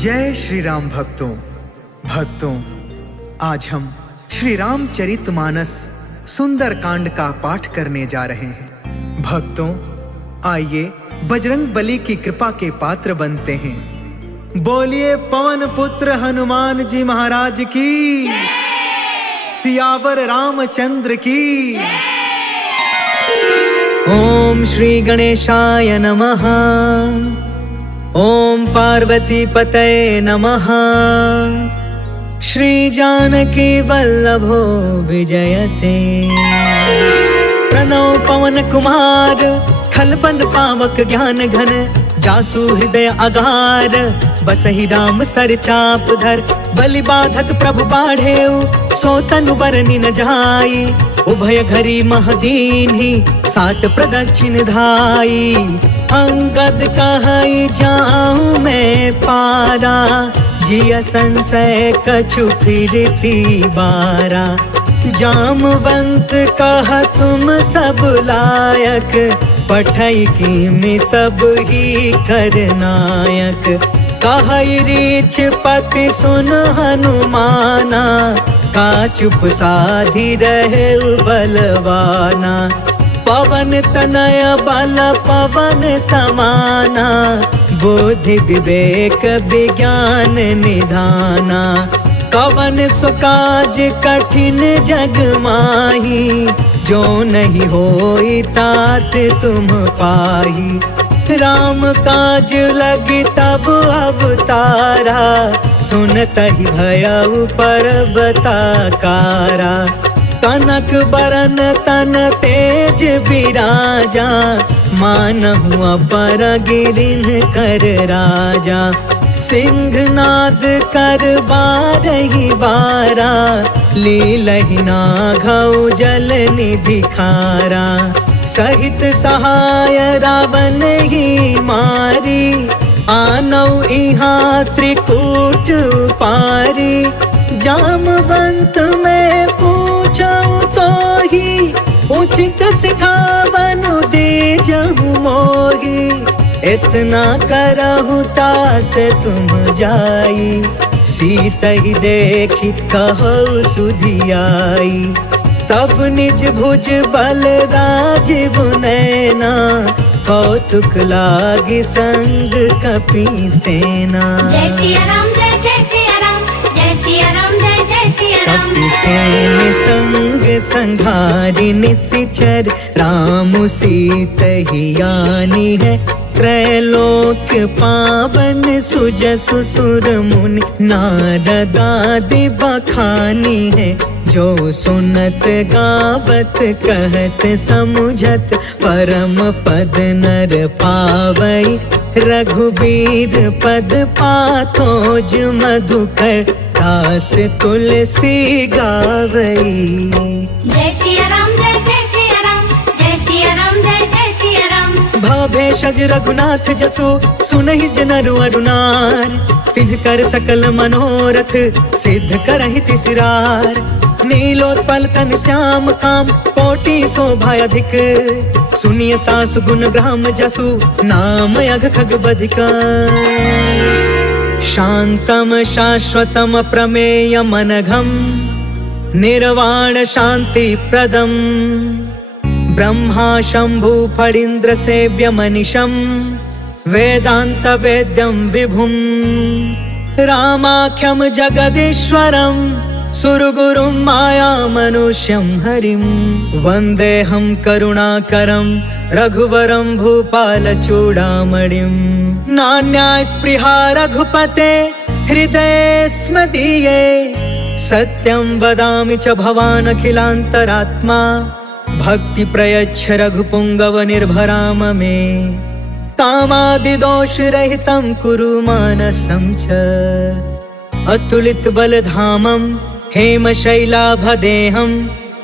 जय श्री राम भक्तों, आज हम श्री रामचरितमानस सुंदर कांड का पाठ करने जा रहे हैं। भक्तों, आइए बजरंग बली की कृपा के पात्र बनते हैं। बोलिए पवन पुत्र हनुमान जी महाराज की, सियावर रामचंद्र की। ओम श्री गणेशाय नमः। ओम पार्वती पतये नमः। श्री जानकी वल्लभो विजयते। प्रणव पवन कुमार, खलबन पावक ज्ञान घन। जासु हृदय अगार, बसहि राम सर चाप धर। बलि बाधक प्रभु बाढ़ेउ, सो तनु बरनि न जाई। उभय घरी महदीन्हि, सात प्रदक्षिण धाई। अंगद कहई जाऊं मैं पारा, जिया संशय कछु फिरती बारा। जामवंत कह तुम सब लायक, पठई की में सब ही करनायक। कहई रीछ पति सुन हनुमाना, का चुप साधी रहे बलवाना। पवन तनय बल पवन समाना, बुद्धि विवेक विज्ञान निधाना। कवन सुकाज कठिन जग माही, जो नहीं होई तात तुम पाही। राम काज लगी तब अवतारा, सुनतहि भयउ पर्वताकारा। कनक बरन तन तेज बिराजा, मानहु अपर गिरिन कर राजा। सिंहनाद कर बारहि बारा, लीलहि नाघउ जल निधि खारा। सहित सहाय रावण ही मारी, आनौ इहाँ त्रिकूट पारी। जामवंत में पूछऊं तो ही, उचित सिखावन दे जहु मोही। इतना करहु तात तुम जाई, सीतहि देखी कहु सुधियाई। तब निज भुज बल राजीव नैना, कौतुक लागी संग कपि सेना। जय सिया राम, जय जय सिया राम, जय सिया राम, जय जय सिया राम। कपि सेन संग संघारि निशिचर, राम सीतहि आनी है। त्रैलोक पावन सुजसु सुर मुनि, नारद आदि बखानी है। जो सुनत गावत कहत समुझत, परम पद नर पावई। रघुबीर पद पाथोज मधुकर, दास तुलसी गावई। जय सिया राम, जय जय सिया राम, जय सिया राम, जय जय सिया राम। भवभेषज रघुनाथ जसु, सुनहि जनरु अरुनार। तिन्ह कर सकल मनोरथ, सिद्ध करहि तिसिरार। नीलोत्पल तन श्याम काम, कोटि शोभा अधिक। सुनियता सुगुण ग्राम जसु, नाम अघ खग बधिका। शांतम शाश्वतम प्रमेय मनघम, निर्वाण शांति प्रदम। ब्रह्मा शंभु फणीन्द्र सेव्य मनिषम, वेदांत वेद्यम विभुम। रामाख्यम जगदीश्वरम, सुरगुरुं माया मनुष्यं हरिं। वन्देऽहं करुणाकरं, रघुवरं भूपाल चूडामणिं। नान्या स्पृहा रघुपते, हृदये स्मदीये। सत्यं वदामि च भवान् अखिलान्तरात्मा, भक्ति प्रयच्छ रघुपुङ्गव निर्भराम मे। कामादिदोष रहितं कुरु मानसं च, अतुलित बलधामं हेमशैलाभदेहं।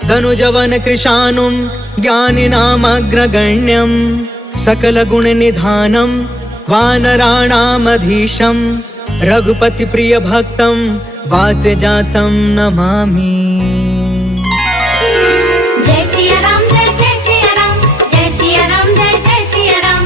तनुजवन कृशानुं, ज्ञानिनामग्रगण्यं। सकलगुणनिधानं, वानराणामधीशं। रघुपति प्रिय भक्तं, वातजातं नमामि। जय सिया राम, जय जय सिया राम, जय सिया राम, जय जय सिया राम।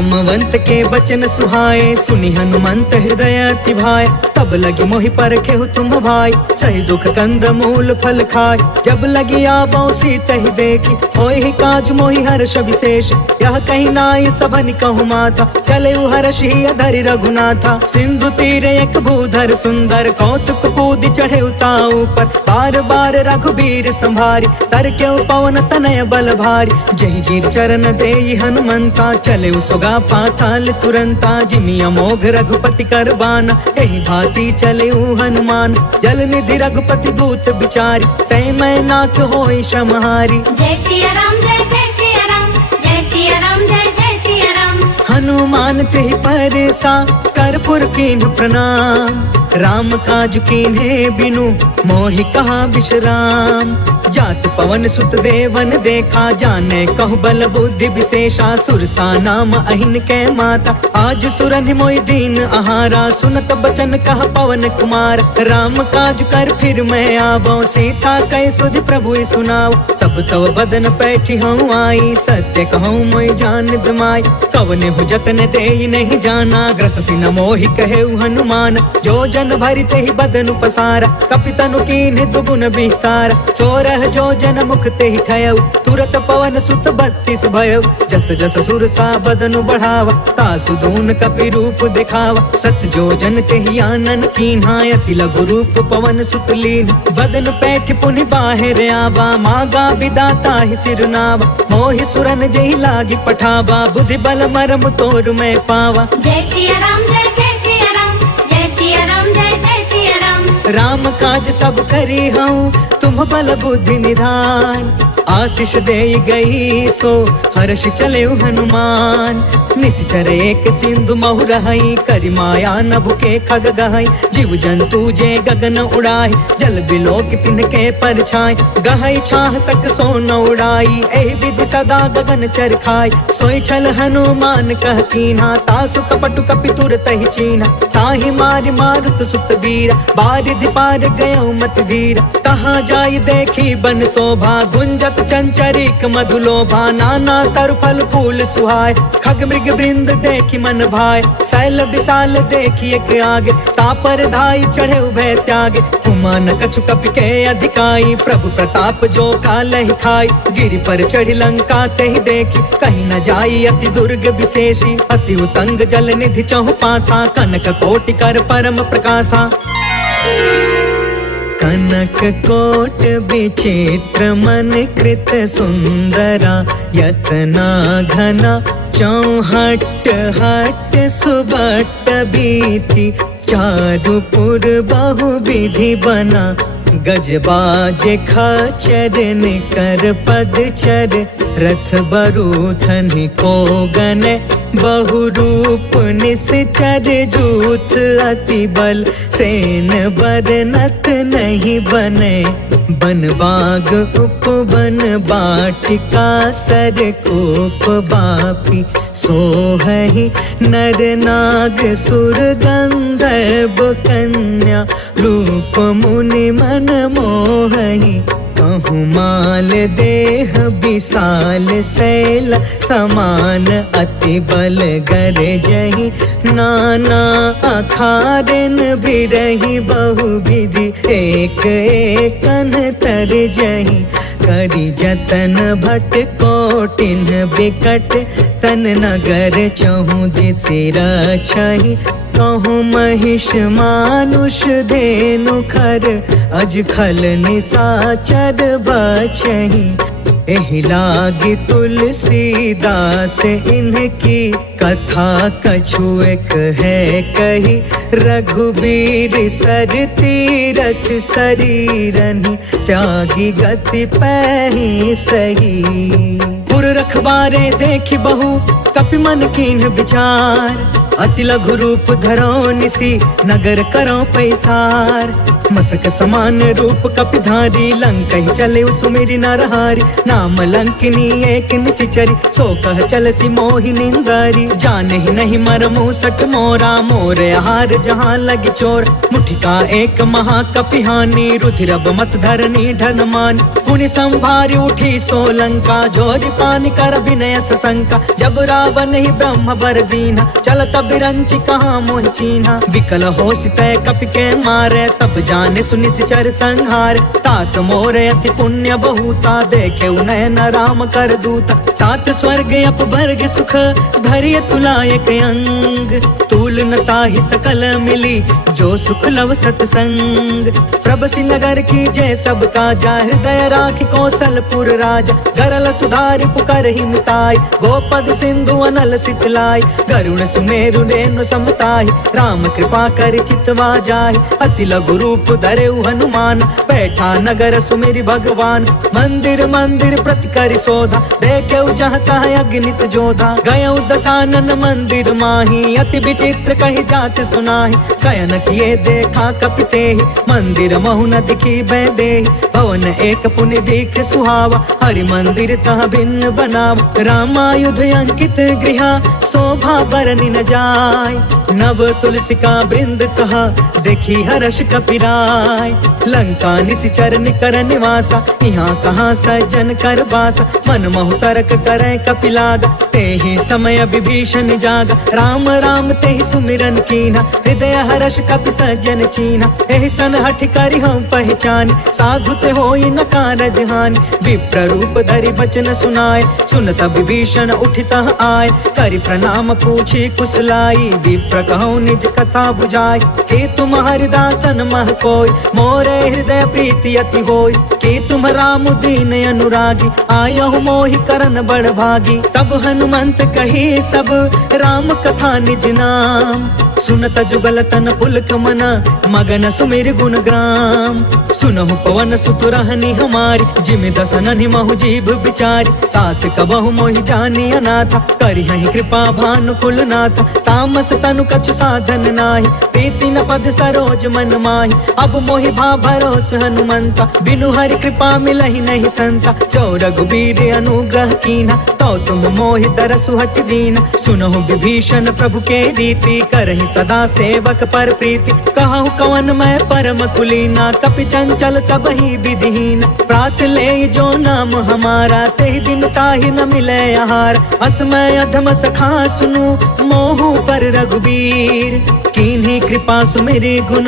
जामवंत के बचन सुहाए, सुनि हनुमंत हृदय अति भाए। तब लगी मोहि परखेहु तुम भाई, सही दुख कंद मूल फल खाय। जब लगी आबो सीतहि देखी, होहि काज मोहि हर्ष विशेष। यह कहीं नाई सबनि कहु माथा, चले हर्ष ही अधरि रघुनाथा। सिंधु तीर एक भूधर सुंदर, कौतुक कूद चढ़े उताऊ पर। बार बार रघुबीर संभारी, तर के पवन तनय बल भारी। जहि गिर चरण देई हनुमंता, चले सुगा पाताल तुरंता। जिमि अमोघ रघुपति करबाना, एहि भांति चले हनुमान। जल निधि रघुपति दूत बिचारी, तै मैं नाथ होई समहारी। जय सिया राम जय सिया राम, जय सिया राम जय सिया राम। हनुमान तेहि परसा, कर्पूर कीन्ह प्रणाम। राम काज कीन्हे बिनु, मोहि कहा विश्राम। जात पवन सुत देवन देखा, जाने कहु बल बुद्धि विशेषा। सुरसा नाम अहिन के माता, आज सुरनि मोहि दीन आहारा। सुनत बचन कह पवन कुमार, राम काज कर फिर मैं आवो। सीता कै सुधि प्रभु सुनाओ, तब तव बदन पैठी हूँ आई। सत्य कहूँ मोहि जान दमाई, कवने हु जतन देहि नहीं जाना। ग्रससि न मोहि कहे हनुमान, जो जन भरि तेहि बदन पसारा। कपितनु कीन्ह दुगुन विस्तार, सोरह जो जन मुख तेहि ठयउ। तुरत पवन सुत 32 भयउ, जस जस सुरसा बदनु बढ़ावा। तासु दून कपि रूप दिखावा, सत जो जन तेहि आनन कीन्हा। अति लघु रूप पवन सुत लीन, बदन पैठ पुनि बाहिर आवा। मागा विदाता ही सिरनावा, मोहि सुरन जेहि लागी पठावा। बुद्धि बल मरम तोर मैं पावा। जय सिया राम जय सिया राम, जय सिया राम जय सिया राम। राम काज सब करी हूँ, तुम बल बुद्धि निधान। आशीष दे गई सो, हर्ष चले हनुमान। निश्चर एक सिंधु महु रहई, करि माया नभु के खग गहई। जीव जंतु जे गगन उड़ाई, जल बिलोक तिनके परछाई। गहई छाह सक सो न उड़ाई, एहि विधि सदा गगन चर खाई। सोई छल हनुमान कह कीन्हा, तासु कपटु कपि तुरत ही चीन्हा। ताहि मारि मारुत सुत वीरा, बारिधि पार गयो मत धीरा। कहाँ जाई देखी बन शोभा, गुंजत चंचरिक मधुलोभा। नाना तरु फल फूल सुहाय, खग मृग वृंद देखी मन भाय। शैल विशाल देखी एक आगे, तापर धाई चढ़े उभय त्यागे। उमान कछु कपि के अधिकाई, प्रभु प्रताप जो कालहि खाई। गिरि पर चढ़ी लंका तेहि देखी, कहीं न जाई अति दुर्ग विशेषी। अति उतंग जल निधि चहु पासा, कनक कोटि कर परम प्रकाशा। कनक कोट विचित्र मन कृत सुंदरा। यतना घना चौहट हट सुबट बीती। चारुपुर बहु विधि बना, गजबाज खचर निकर पदचर। रथ बरूथन को गन, बहु रूप निश्चर। जूथ अति बल, सेन बरनत नहीं बने। बन बाग उपवन बाटिका, सर कोप बापी। सोहहि नर नाग सुर गंधर्व कन्या। रूप मुनि मन मोहहि, कहूँ माल देह विशाल। शैल समान अति बल गरजहि, नाना अखारन बिरहि। बहु विधि एक एकन तरजहि। करि जतन भट कोटिन बिकट, तन नगर चहु दिसि रछहि। कहूँ महिष मानुष धेनु खर, अज खल निसाचर बचहि। एहि लागी तुलसीदास इनकी, कथा कछु एक है कही। रघुबीर सर तीरथ शरीरनि, त्यागी गति पैहि सही। पुर रखवारे देखि बहु, कपि मन कीन्ह विचार। अति लघु रूप धरो निसी, नगर करो पैसार। मसक समान रूप कपिधारी, लंकहि चले सुमिरि नरहारी। नाम लंकिनी एक निशिचरी, सो कह चलसी मोहि निंदारी। जानहि नहीं मरमु सठ मोरा, मोर आहार जहाँ लग चोर। मुठिका एक महाकपिहानी, रुधिरब मत धरनी ढन मान। पुनि संभारी उठी सो लंका, जोरि पान कर विनय सशंका, जब रावण ही ब्रह्म बर दीना, चलत बिरंच कहाँ मोह चीन्हा। विकल हो सितय कपि के मारे, तब जाने सुनि सिचर संहार। तात मोर अति पुण्य बहुता, देखे नयन राम कर दूता। तात स्वर्ग अपवर्ग सुख, धैर्य तुलायक अंग। तूल न ताहि सकल मिली, जो सुख लव सतसंग। प्रभसि नगर की जय सब काजा, हृदय राखि कौशलपुर राजा। गरल सुधारि पुकर ही मिताई, गोपद सिंधु अनल सितलाई। गरुण सुमेरु रेणु समताई, राम कृपा कर चितवा जाहि। अति लघु रूप धरेउ हनुमान, बैठा नगर सुमिरि भगवान। मंदिर मंदिर प्रति करि सोधा, देखेउ जहाँ तहाँ अगणित जोधा। गयउ दसानन मंदिर माही, अति विचित्र कहि जात सुनाहि। शयन किए देखा कपि तेहि, मंदिर महु न दिखी बैदेहि। भवन एक पुनि दीख सुहावा, हरि मंदिर तह भिन्न बनावा। रामायुध अंकित गृहा, शोभा बरनि न जाय। नव तुलसिका बृंद तह, देखी हर्ष कपिराय। लंका निशिचर निकर निवासा, यहाँ कहाँ सज्जन कर बासा। मन महु तर्क करे कपिलागा, तेहि समय विभीषण जागा। राम राम तेहि सुमिरन कीन्हा, हृदय हर्ष कपि सज्जन चीन्हा। एहि सन हठि करि हम पहचानी, साधु ते होई न कारज हानि। विप्र रूप धरि बचन सुनाए, सुनत विभीषण उठितः आए। करि प्रणाम पूछी कुशलाई, विप्र कहौ निज कथा बुझाई। कि तुम हरिदासन मह कोय, मोरे हृदय प्रीति अति होय। कि तुम राम दीन अनुरागी, आयहु मोहि करन बड़ भागी। तब हनुमंत कही सब, राम कथा निज नाम। सुनत जुगल तन पुलक मन, मगन सुमिर गुण ग्राम। सुनहु पवन सुत रहनी हमारी, जिमि दसन महु जीव बिचारी। तात कबहु मोहि जानी अनाथा, करिहहि कृपा भानुकुल नाथा। तामस तनु कछु साधन नाही, प्रीति न पद सरोज मन माही। अब मोहि भा भरोस हनुमंता, बिनु हरि कृपा मिलहि नहीं संता। जो रघुबीर अनुग्रह कीन्हा, तो तुम मोहि तरसु हट दीना। सुनहु विभीषण प्रभु के रीति, करहि सदा सेवक पर प्रीति। कहु कवन मैं परम कुलीना, कपि चंचल सब ही विधिहीन। प्रात ले जो नाम हमारा, तेहि दिन ताहि न मिले आहार। असमय अधम सखा सुनु, मोहु पर रघुबीर। कीन्ही कृपा सुमिरि गुण,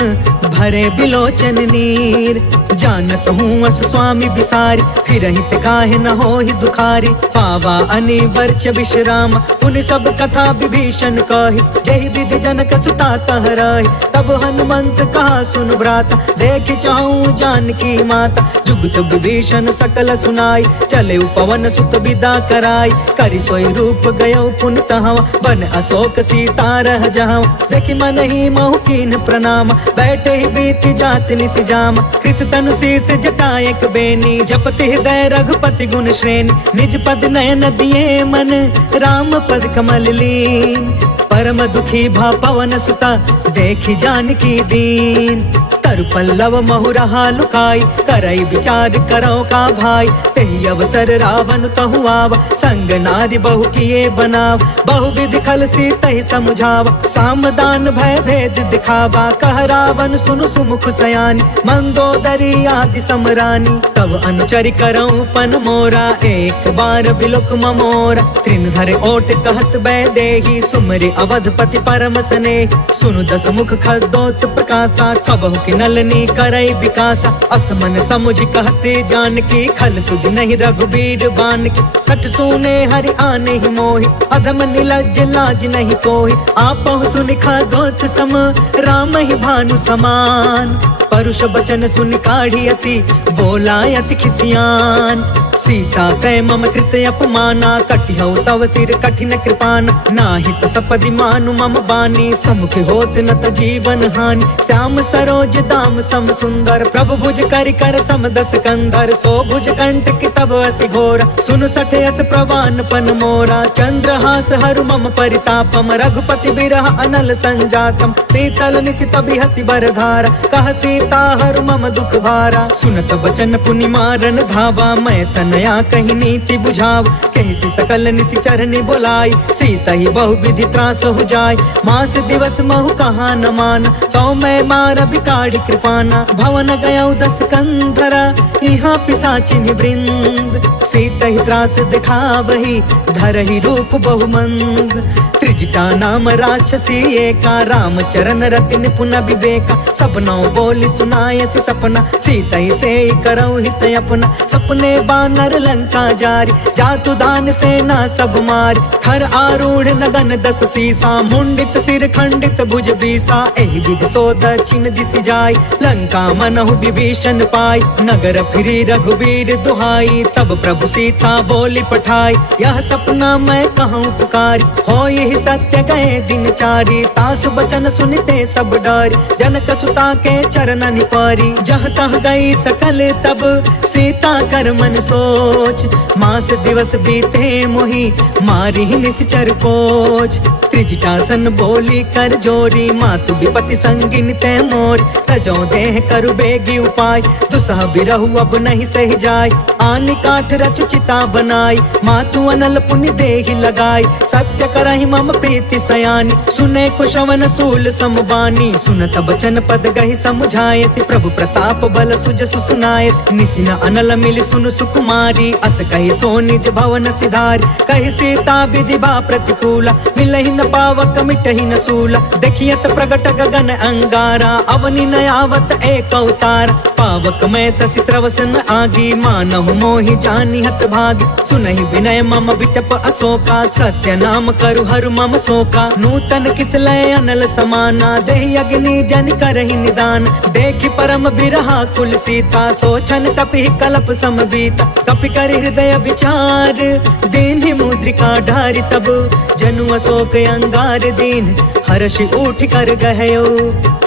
भरे बिलोचन नीर। जानत हूँ अस स्वामी बिसारी, फिरहित काहे न होहि दुखारी। पावा अनिवर्च विश्राम, उन सब कथा विभीषण कही। जहि विधि जनक सुता तह रही, तब हनुमंत कहा सुन भ्राता। देख चाहूँ जानकी माता, जुगत विभीषण सकल सुनाई। चले पवन सुत विदा कराई, करि सोई रूप गयो पुन तहवा। बन अशोक सीता रह जहाँ, देखि मन ही महु कीन प्रणाम। बैठे ही बीत जात निस जाम, कृष तनु शीस जटायक बेनी। जपति हृदय रघुपति गुण श्रेणी, निज पद नयन दिए मन, राम पद कमल लीन। परम दुखी भा पवन सुता, देखि जानकी दीन। तरु पल्लव महु रहा लुकाई, करई विचार करो का भाई। तेहि अवसर रावण तहु आवा, संग नारी बहु किए बनाव। बहु विधि खल सीतहि समुझावा, सामदान भय भेद दिखावा। कह रावण सुनु सुमुख सयानी, मंदोदरी आदि समरानी। तब अनुचरि करऊं पन मोरा, एक बार बिलोक ममोरा। त्रिन धरे ओट कहत बैदेही, सुमरि अवधपति परम स्नेह। सुनु दस मुख खदोत प्रकाशा, कबहु कि नलनी करई विकासा। असमन समुझ कहते जानकी, खल सुध नहीं रघुबीर बानकी। सठ सुने हरि आने ही मोहि, अधम निलज्ज लाज नहीं कोहि। आपहु सुनि खदोत सम, राम ही भानु समान। परुष बचन सुनि काढ़ी असी, बोला अति खिसियान। सीता तय मम कृत अपमाना, कटिहउ तव सिर कठिन कृपाना। नाहित सपदि मानु मम बानी, समुख होत न त जीवन हानि। श्याम सरोज दाम सम सुंदर, प्रभु भुज करि कर सम दस कंधर। सो भुज कंटक तब असि घोरा, सुन सठ यस प्रवान पन मोरा। चंद्रहास हरु मम परितापम, रघुपति बिरह अनल संजातम। शीतल निशित बिहसि बरधारा, कह सीता हरु मम दुख भारा। सुनत बचन पुनि मारन धावा, मैं तन नया कहीं नीति बुझाव, कहीं सी सकल निसी चरनी बोलाई, सीता ही बहु विधि त्रास हो जाय। मास दिवस महु कहा न मान, तो मैं मार बिकाड़ी कृपाना। भवन गया 10 कंधरा, यहाँ पिशाचिन वृंद, सीता ही त्रास दिखावही, धरहि रूप बहुमंद। त्रिजटा नाम राक्षसी एका, राम चरण रति निपुण विवेका। सपनों बोली सुनाय से सपना, सीता ही से करौ हित अपना। सपने बानर लंका जारी, जातु दान सेना सब मारी। हर आरूढ़ नगन 10 सीसा, मुंडित सिर खंडित भुज बीसा। एहि विधि सो दक्षिण दिशि जाय, लंका मनहु विभीषण पाय। नगर फिरी रघुवीर दुहाई, तब प्रभु सीता बोली पठाई। यह सपना मैं कहूँ पुकारी, हो यही सत्य गए दिन चारी। तासु बचन सुनते सब डर, जनक सुता के चरण निपारी। जह तह गई सकल तब सीता कर मन सोच, मास दिवस बीते मोहि मारी निश्चर कोच। त्रिजटासन बोली कर जोरी, मातु विपति संगिन ते मोर। तजो देह करु बेगी उपाय, दुसह बिरहु अब नहीं सही जाय। आनि काठ रचु चिता बनाई, मातु अनल पुण्य देहि लगाई। सत्य करहि मम प्रीति सयानी, सुने कुशवन सूल समबानी। सुनत बचन पद गहि समझाए, से प्रभु प्रताप बल सुजसु सुनाए। निसिन अनल मिल सुनु सुकुमारी, अस कहि सो निज भवन सिधारी। कहि सीता विधि बा प्रतिकूला, मिलहि न पावक मिटहि न सूला। देखियत प्रगट गगन अंगारा, अवनि न आवत एक अवतार। पावक में शशि त्रवसन आगी, मानहु मोहि जानि हत भागी। सुनहि विनय मम बिटप अशोका, सत्य नाम करु हरु मम शोका। नूतन किसलय अनल समाना, देहि अग्नि जन करहि निदान। देखि परम बिरहा कुल सीता, सोचन कपि कलप समबीता। कपि कर हृदय विचार, दीन्हि मुद्रिका ढारि तब। जनु अशोक अंगार दीन, हर्षि उठ कर गहयो।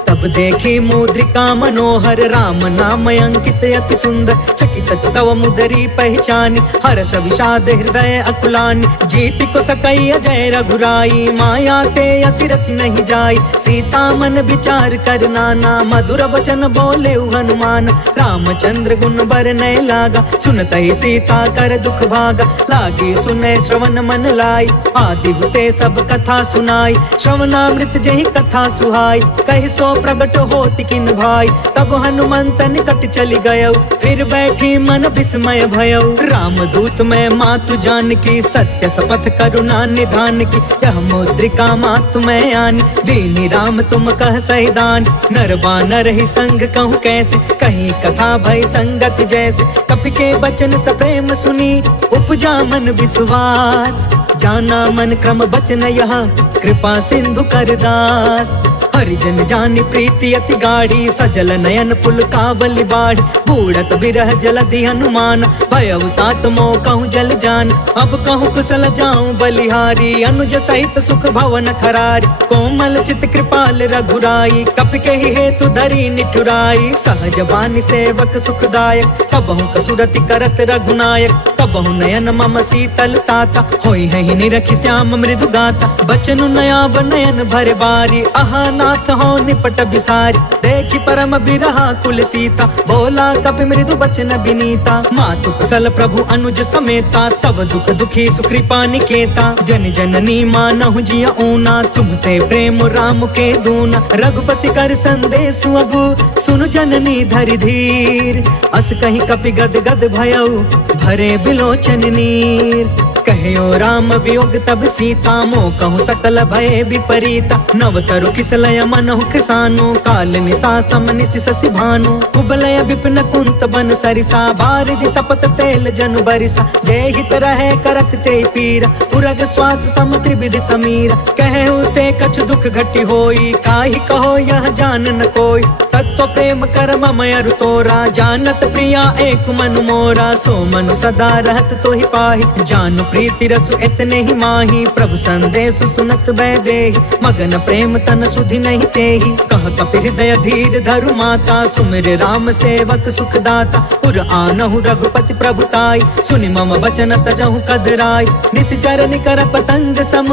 तब देखी मुद्रिका मनोहर, राम नाम अंकित अति सुंदर। चकित तव मुदरी पहचानी, हर्ष विषाद हृदय अकुलानी। जीति को सकई अजय रघुराई, माया ते असि रचि नहीं जाई। सीता मन विचार कर नाना, मधुर वचन बोले हनुमान। रामचंद्र गुण बरनय लागा, सुनतहि सीता कर दुख भागा। लागी सुनय श्रवण मन लाई, आदि हुते सब कथा सुनाई। श्रवणामृत जहि कथा सुहाई, कहि सो प्रगट होति किन भाई। तब हनुमंत निकट चली गयो, फिर बैठी मन विस्मय भयो। राम दूत में मातु जान की, सत्य शपथ करुणा निधान की। यह मुद्रिका मातु में आनी, दीनी राम तुम कह सही दान। नर बानर ही संग कहूँ कैसे, कहीं कथा भय संगत जैसे। कपि के बचन सप्रेम सुनी, उपजा मन विश्वास। जाना मन क्रम बचन यह, कृपा सिंधु कर दास। हरिजन जानि प्रीति अति गाढ़ी, सजल नयन पुल कावली बाढ़। बूढ़त बिरह जलधि हनुमान, भयउ तात मोह कहूँ जल जान। अब कहूँ कुशल जाऊं बलिहारी, अनुज सहित सुख भवन खरारी। कोमल चित कृपाल रघुराई, कपि के हेतु धरी निठुराई। सहज बानी सेवक सुखदायक, कबहु कसुरति करत रघुनायक। कबहु नयन मम शीतल ताता, होई है निरखि श्याम मृदु गाता। बचनु नयाब नयन भर बारी, आहा नाथ हो निपट बिसारी। देखि परम बिरहा कुल सीता, बोला कपि मृदु बचन विनीता। मातु कुशल प्रभु अनुज समेता, तब दुख दुखी सुकृपा निकेता। जन जननी मानहु जिया ऊना, तुम्हते प्रेम राम के दूना। रघुपति कर संदेशु अगु, सुनु जननी धरि धीर। अस कहीं कपि गद गद भयउ, भरे बिलोचन नीर। कहो राम वियोग तब सीता, मोह कहूँ सकल भय विपरीता। नव तरु किसलय मनहु कृसानु, काल निशा सम निशि शशि भानु। कुबलय विपिन कुंत बन सरिसा, बारिधि तपत तेल जनु बरिसा। जय हित रहे करत ते पीरा, उरग श्वास सम त्रिविधि समीरा। कहु ते कछु दुख घटी होई, काहि कहो यह जान न कोई। तत्व प्रेम कर मम अरु तोरा, जानत प्रिया एक मनु मोरा। सो मनु सदा रहत तो ही पाहि, जानु प्रीति रसु इतने ही माही। प्रभु संदेश सुनत बै देहि, मगन प्रेम तन सुधि नहीं तेहि। कह कपि हृदय धीर धरु माता, सुमिर राम सेवक सुखदाता। पुर आनहु रघुपति प्रभुताई, सुनि मम बचन तजहु कदराई। निश्चर निकर पतंग सम,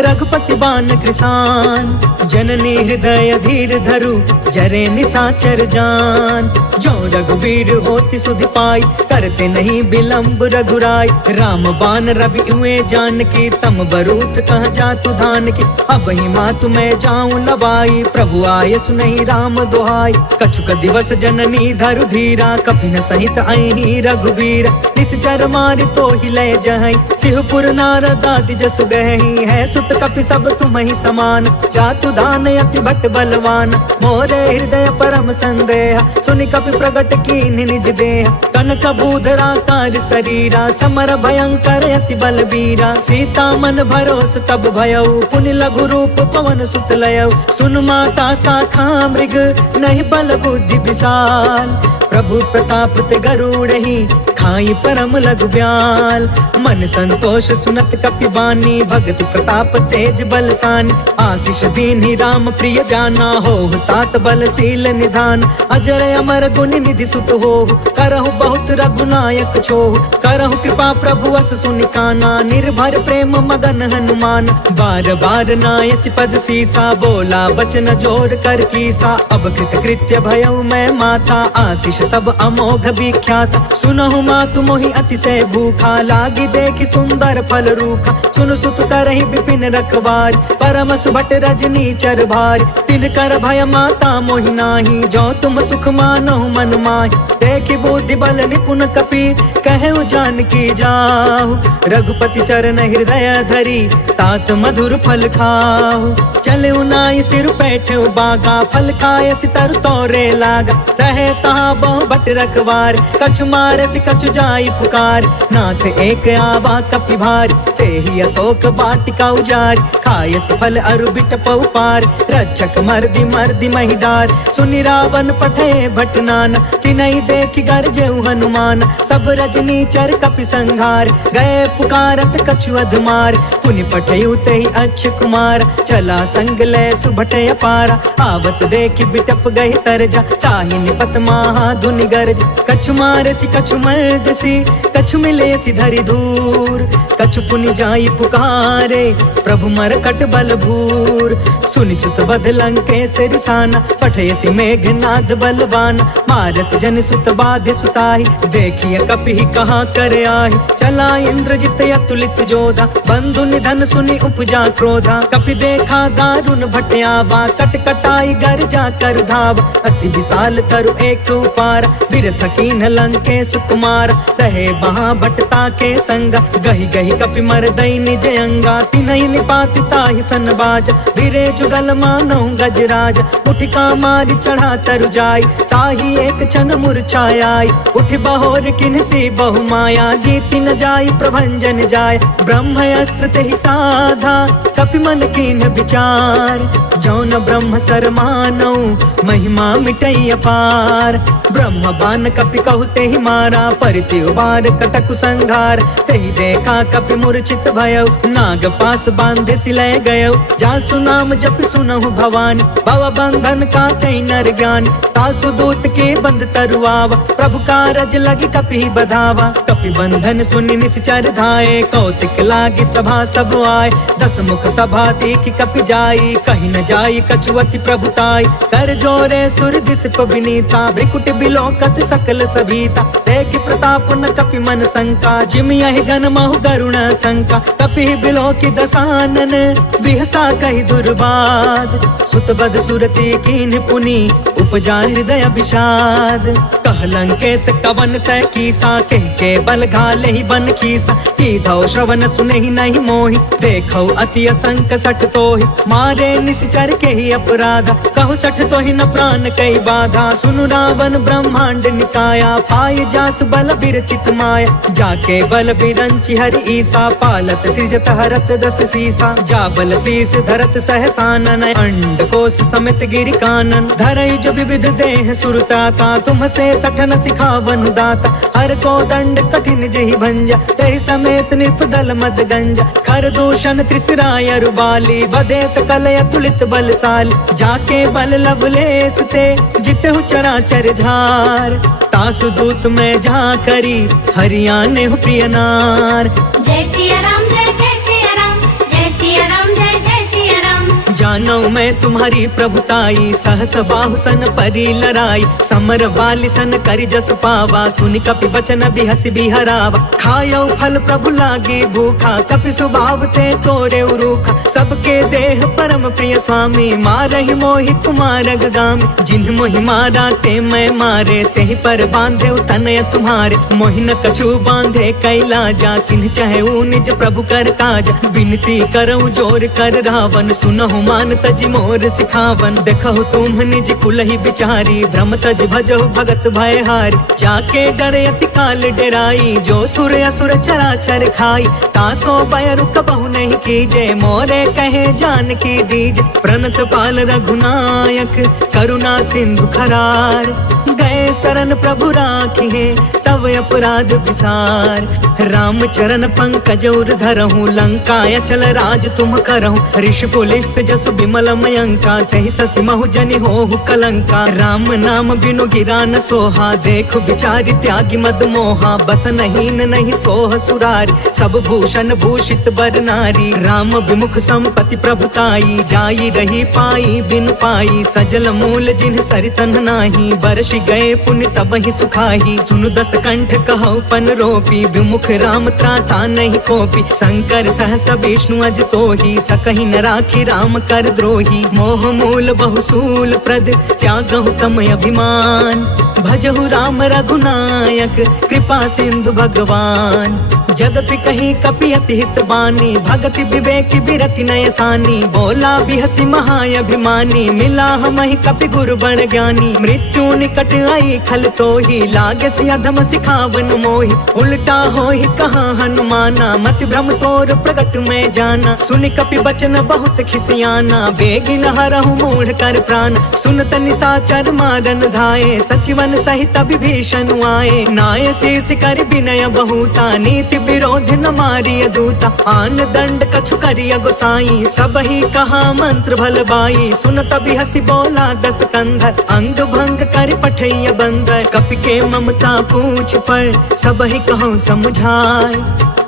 रघुपति बान कृसान। जननी हृदय धीर धरु, जरे निशाचर निशाचर जान। जो रघुवीर होति सुधि पाई, करते नहीं विलंब रघुराई। राम बान रवि हुए जान की, तम बरूत कह जातु धान की। अब ही मातु मैं जाऊं लवाई, प्रभु आय सुनहि राम दुहाई। कछुक दिवस जननी धरु धीरा, कपिन सहित अहि रघुवीर। निश्चर मारि तो ही लय जहई, तिहुपुर नारद आदि जसु गहई। है सुत कपि सब तुम्हि समान, जातु दान अति भट बलवान। मोरे हृदय परम संदेह, सुनि कपि प्रगट कीन्हि निज देह। कनक बूधरा कार शरीरा, समर भयंकर अति बलबीरा। सीता मन भरोस तब भयउ, पुनि लघु रूप पवन सुत लयउ। सुन माता शाखा मृग, नहीं बल बुद्धि विशाल। प्रभु प्रताप ते गरुड़हि, खाई परम लघु ब्याल। मन संतोष सुनत कपि बानी, भगति प्रताप तेज बलसानी। आशीष दीन्हि राम प्रिय जाना, होहु तात बलशील निधान। अजर अमर गुण निधि सुत होहु, करहु बहुत रघुनायक छोहु। करहु कृपा प्रभु अस सुनि काना, निर्भर प्रेम मगन हनुमान। बार बार नायसि पद सीसा, बोला बचन जोर कर कीसा। अब कृत कृत्य भयउ मैं माता, आशीष तब अमोघ विख्यात। सुनहु मातु मोहि अतिशय भूखा, लागी देखि सुंदर फल रूखा। सुन सुत करहि विपिन रखवार, परम सुभट रजनी चर भार। तिन कर भय माता मोहि नाही, जो तुम सुख मानहु मन माहि। देखि बुद्धि बल निपुण कपि, कहु जानकी जाहु। रघुपति चरण हृदय धरी, तात मधुर फल खाहु। चले नाई सिर बैठे बागा, फल खाए सितर तोरे लागा। रहे तहाँ बहु भट रखवार, कछु मारे से कछु जाई पुकार। नाथ एक आवा कपि भार, तेहि अशोक वाटिका उजारी। खायस फल अरु बिटपउ पार, रक्षक मर्दि मर्दि महि डार। सुनि रावण पठे भट नाना, तिनहि देखि गरजेउ हनुमान। सब रजनी चर कपि संघार, गए पुकारत कछु अधमार। पुनि पठेउ तेहि अक्ष कुमार, चला संग लय सुभट अपारा। आवत देखि बिटप गहि तरजा, ताहि निपत महा धुनि गरज। कछु मारसि कछु मर्दसि, कछु मिलेसि धरि दूर। कछु पुनि जाई पुकारे, प्रभु मरकट बल भूर। सुनि सुत बध लंकेश रिसाना, पठयसि मेघनाद बलवान। मारस जन सुत बाधि सुताहि, देखिए कपि कहाँ कर आहि। चला इंद्रजित अतुलित जोधा, बंधु निधन सुनि उपजा क्रोधा। कपि देखा दारुण भट आवा, कट कटाई गर जा कर धावा। अति विशाल तरु एक उपार, बिरथ कीन लंकेश कुमार। रहे वहाँ भटता के संगा, गहि गहि कपि मरदई निज अंगा। तिनहि निपाति ताहि सन बाजा, बिरे जुगल मानहु गजराज। उठिका मारि चढ़ा तरु जाई, ताहि एक क्षण मूर्छाई। उठ बहोर किन्सी बहु माया, जीति न जाई प्रभंजन जाय। ब्रह्म अस्त्र तेहि साधा, कपि मन कीन विचार। जौन ब्रह्म सर मानौ, महिमा मिटई अपार। ब्रह्म बान कपि कहु तेहि मारा, परिति उबार कटकु संघार। तेहि देखा कपि मूर्छित भयउ, नाग पास बांधे सिलय गयउ। जासु नाम जप सुनहु भवानी, भव बंधन काटई नर ज्ञानी। तासु दूत के बंध तरुआवा, प्रभु कारज लगी कपि बधावा। कपि बंधन सुनि निश्चर धाये, कौतिक लागी सभा सब आए। दस मुख सभा देखि कपि जाई, कहि न जाई कछुअति प्रभुताई। कर जोरे सुर दिसप विनीता, भ्रिकुट बिलोकत सकल सभीता। देखि प्रताप न कपि मन शंका, जिम यहि गन महु गरुण शंका। कपि बिलोकि दसानन, बिहसा कहि दुर्बाद। सुत बध सुरति कीन्ह पुनि, उपजा हृदय विषाद। कह लंकेश कवन तय कीसा, कह के बल घाले ही बन कीसा। कीधौ श्रवण सुनहि नहीं मोहि, देखौ अति असंक सठ तोहि। मारे निश्चर के ही अपराधा, कहु सठ तोहि न प्राण कई बाधा। सुनु रावण ब्रह्मांड निकाया, पाय जासु बल बिरचित माया। जाके बल बिरंचि हरि ईसा, पालत सृजत हरत दस सीसा। जा बल शीस धरत सहसानन, अंड कोश समित गिरि कानन। धरई जो विविध देह सुरताता, तुम से सठन सिखावन दाता। हर को दंड कठिन जहि भंजा, तेहि समेत नृप दल मद गंजा। खर दूषण त्रिसराय रुबाली, बधे सकल अतुलित बलशाली। जाके बल लवलेस ते, जितहु चराचर झार। तासु दूत में जा करी, हरियाणे हो प्रिय नार। जय सिया राम, जय जय सिया राम, जय सिया राम, जय जय सिया राम। जानो मैं तुम्हारी प्रभुताई, सहस बाहु सन परी लड़ाई, समर वाली सन करि जस पावा, सुनि कपि वचन बिहसि बिहरावा। खायो फल प्रभु लागी भूखा, कपि स्वभाव ते तोरे उरूखा, सबके देह परम प्रिय स्वामी, मारहि मोहि कुमार गगामी। जिन्ह मोहि मारा ते मैं मारे, तेहि पर बांधे तनय तुम्हारे, मोहि न कछु बांधे कैलाजा, किन्ह चाहे निज प्रभु कर काज। विनती करऊं जोर कर रावण, सुनहु मान तज मोर सिखावन। देखहु तुम निज कुलहि बिचारी, भ्रम तज भजहु भगत भय हारी। जाके डरे अति काल डेराई, जो सुर असुर चराचर खाई। तासो भय कबहु नहीं कीजे, मोरे कहे जान की दीज। प्रणत पाल रघुनायक, करुणा सिंधु खरार, गए शरण प्रभु राखिए, तब अपराध विसार। राम चरण पंकज उर धरहु, लंका अचल राज तुम करहु। ऋषि पुलिस्त जसु बिमल मयंका, तहि ससि महु जनि होहु कलंका। राम नाम बिनु गिरा न सोहा, देखु बिचारी त्यागी मद मोहा। बस नहीं सोह सुरारी, सब भूषण भूषित बर नारी। राम विमुख संपत्ति प्रभुताई, जाई रही पाई बिनु पाई। सजल मूल जिन्ह सरितन नाही, बरसि गए पुण्य तबहि सुखाही। सुनु दस कंठ कहु पन रोपी, विमुख राम त्राता नहीं कोपी। शंकर सहस विष्णु अज तोही, सकहि न राखी राम कर द्रोही। मोह मूल बहुसूल प्रद, त्यागहु तम अभिमान। भजहु राम रघुनायक, कृपा सिंधु भगवान। जदपि कहीं कपि अति हित बानी, भगति विवेक बिरति नय सानी। बोला बिहसि महाअभिमानी, मिला हमहि कपि गुरु बड़ ज्ञानी। मृत्यु निकट आई खल तोही, लागे सि अधम सिखावन मोही। उल्टा होहि कहा हनुमाना, मति भ्रम तोर प्रगट में जाना। सुनि कपि बचन बहुत खिसियाना, बेगिन हरहु मूढ़ कर प्राण। सुनत निशाचर मारन धाये, सचिवन सहित विभीषण आए। नाय शीस कर विनय बहुता, नीति विरोध न मारिय दूता। आन दंड कछु करिय गोसाई, सबहि कहा मंत्र भल बाई। सुनत बिहसि बोला दस कंधर, अंग भंग कर पठैय बंदर। कपि के ममता पूछ पर, सबहि कहूँ समझाय।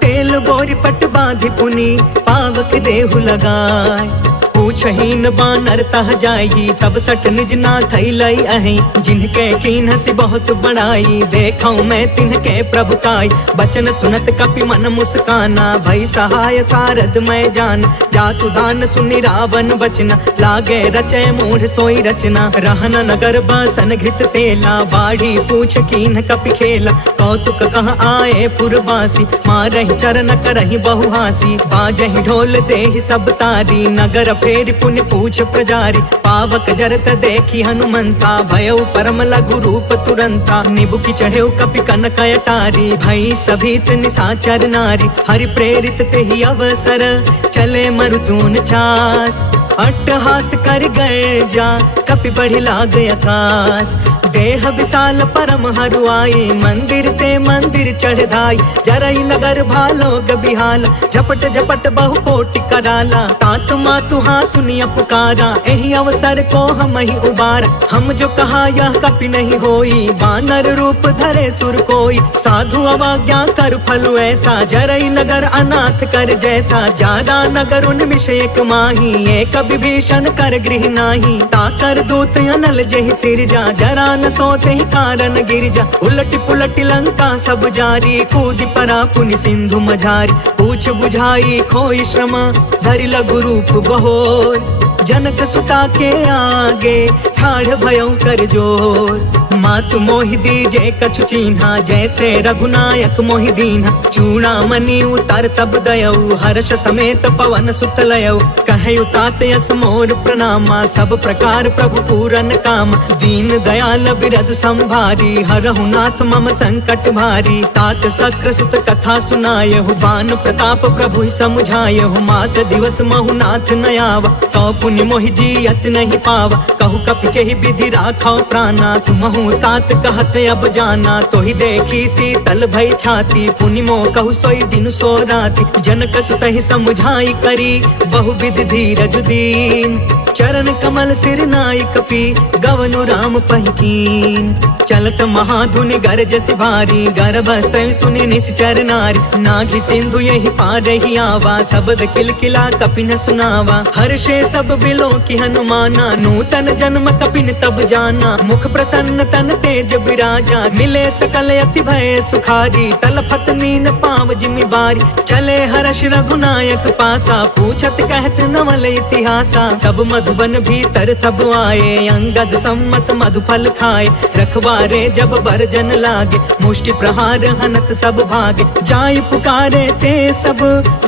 तेल बोरी पट बांधि पुनि, पावक देहु लगाय। पूछहीन बानर तह जाई, तब सठ निज नाथ लई अहि। जिनके कीन हसी बहुत बड़ाई, देखऊं मैं तिनके प्रभुताई। बचन सुनत कपि मन मुस्काना, भई सहाय सारद मैं जान। जातु दान सुनि रावण बचना, लागे रचय मूढ़ सोई रचना। रहन नगर बासन घृत तेला, बाढ़ी पूछ कीन कपि खेला। कौतुक कह आए पुरवासी, मारहि चरण करहि बहुहासी। बाजहि ढोल देहि सब तारी, नगर फेरि पुण्य पूछ प्रजारी। पावक जरत देखी हनुमंता, भयउ परम लघु रूप तुरंता। निबुकि चढ़ेउ कपि कनक अटारी, भई सभीत निशाचर नारी। हरि प्रेरित तेहि अवसर, चले मरुतून चास। अट्टहास कर गर्जा, कपि बढ़ि लाग आकाश। देह विशाल परम हरुआई, मंदिर ते मंदिर चढ़ धाई। जरई नगर भालोग बिहाला, झपट झपट बहु कोटि कराला। तात मातु हाँ सुनिया पुकारा, एहि अवसर को हम ही उबारा। हम जो कहा यह कपि नहीं होई, बानर रूप धरे सुर कोई। साधु अवज्ञा कर फलु ऐसा, जरई नगर अनाथ कर जैसा। जारा नगर उन्मिष एक माही, एक विभीषण कर गृह नाही। ताकर दूत अनल जहि सिरजा, जरा न सोते ही कारण गिरजा। उलट पुलट लंका सब जारी, कूदि परा पुनि सिंधु मझारी। पूछ बुझाई खोई श्रम, धरि लघु रूप बहोर। जनक सुता के आगे, ठाढ़ भयउ कर जोर। मातु मोहि दीजे कछु चीन्हा, जैसे रघुनायक मोहि दीन्हा। चूड़ामणि उतर तब दयऊ, हर्ष समेत पवन सुत लयऊ। कहयु तात यस मोर प्रणामा, सब प्रकार प्रभु पूरन काम। दीन दयाल बिरधु संभारी, हरहु नाथ मम संकट भारी। तात सक्र सुत कथा सुनायहु, बान प्रताप प्रभु समुझायहु। मास दिवस महु नाथ न आवा, कौ पुनि मोहि जियत नहीं पावा। कहु कपि केहि विधि राखौ प्राणा, तुमहु कहूँ तात कहत अब जाना, तो ही देखी शीतल भई छाती। पुनि मो कहु सोई दिन सो राति, जनक सुत ही समुझाई करी बहुविध धीरज दीन। चरण कमल सिर नाई कपि, गवनु राम पहिकीन। चलत महाधुनि गरज से भारी, गर्भस्थ सुनि निश्चर नारी। नाघि सिंधु यही पार ही आवा, शब्द किलकिला कपिन सुनावा। हर्षे सब बिलो की हनुमाना, नूतन जन्म कपिन तब जाना। मुख प्रसन्न तन तेज विराजा, मिले सकल अति भय सुखारी। तलफत नीन पाव जिमि बारी, चले हर्ष रघुनायक पासा। पूछत कहत नवल इतिहासा, तब मधुबन भीतर सब आए। अंगद सम्मत मधुफल खाए, रखवारे जब बरजन लागे। मुष्टि प्रहार हनत सब भागे, जाय पुकारे ते सब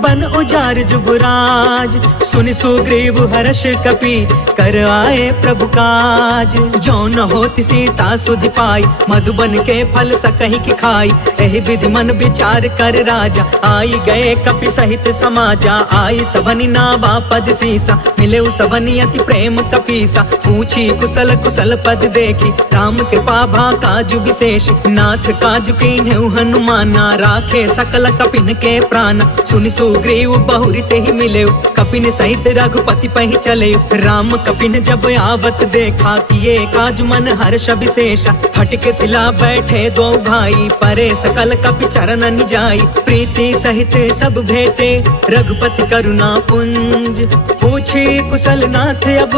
बन उजार जुगराज। सुनि सुग्रीव हर्ष कपि, कर आए प्रभु काज। जो न होति सीता सुधि पाई, मधुबन के फल सकहि की खाई। एहि विधि मन विचार कर राजा, आई गए कपि सहित समाजा। आई सबनि नावा पद सीसा, मिले सबनि अति प्रेम कपीसा। पूछी कुशल कुशल पद देखी, राम कृपा भा काजु विशेष। नाथ काजु कीन्हु हनुमाना, राखे सकल कपिन के प्राण। सुनि सुग्रीव बहुरी ते ही मिले, कपिन सहित रघुपति पहि चले। राम कपिन जब आवत देखा, किए काज मन हर्ष विशेषा। फटके सिला बैठे दो भाई, परे सकल कपि चरण जाई। प्रीति सहित सब भेटे, रघुपति करुणा पुंज। पूछी कुशल नाथ अब,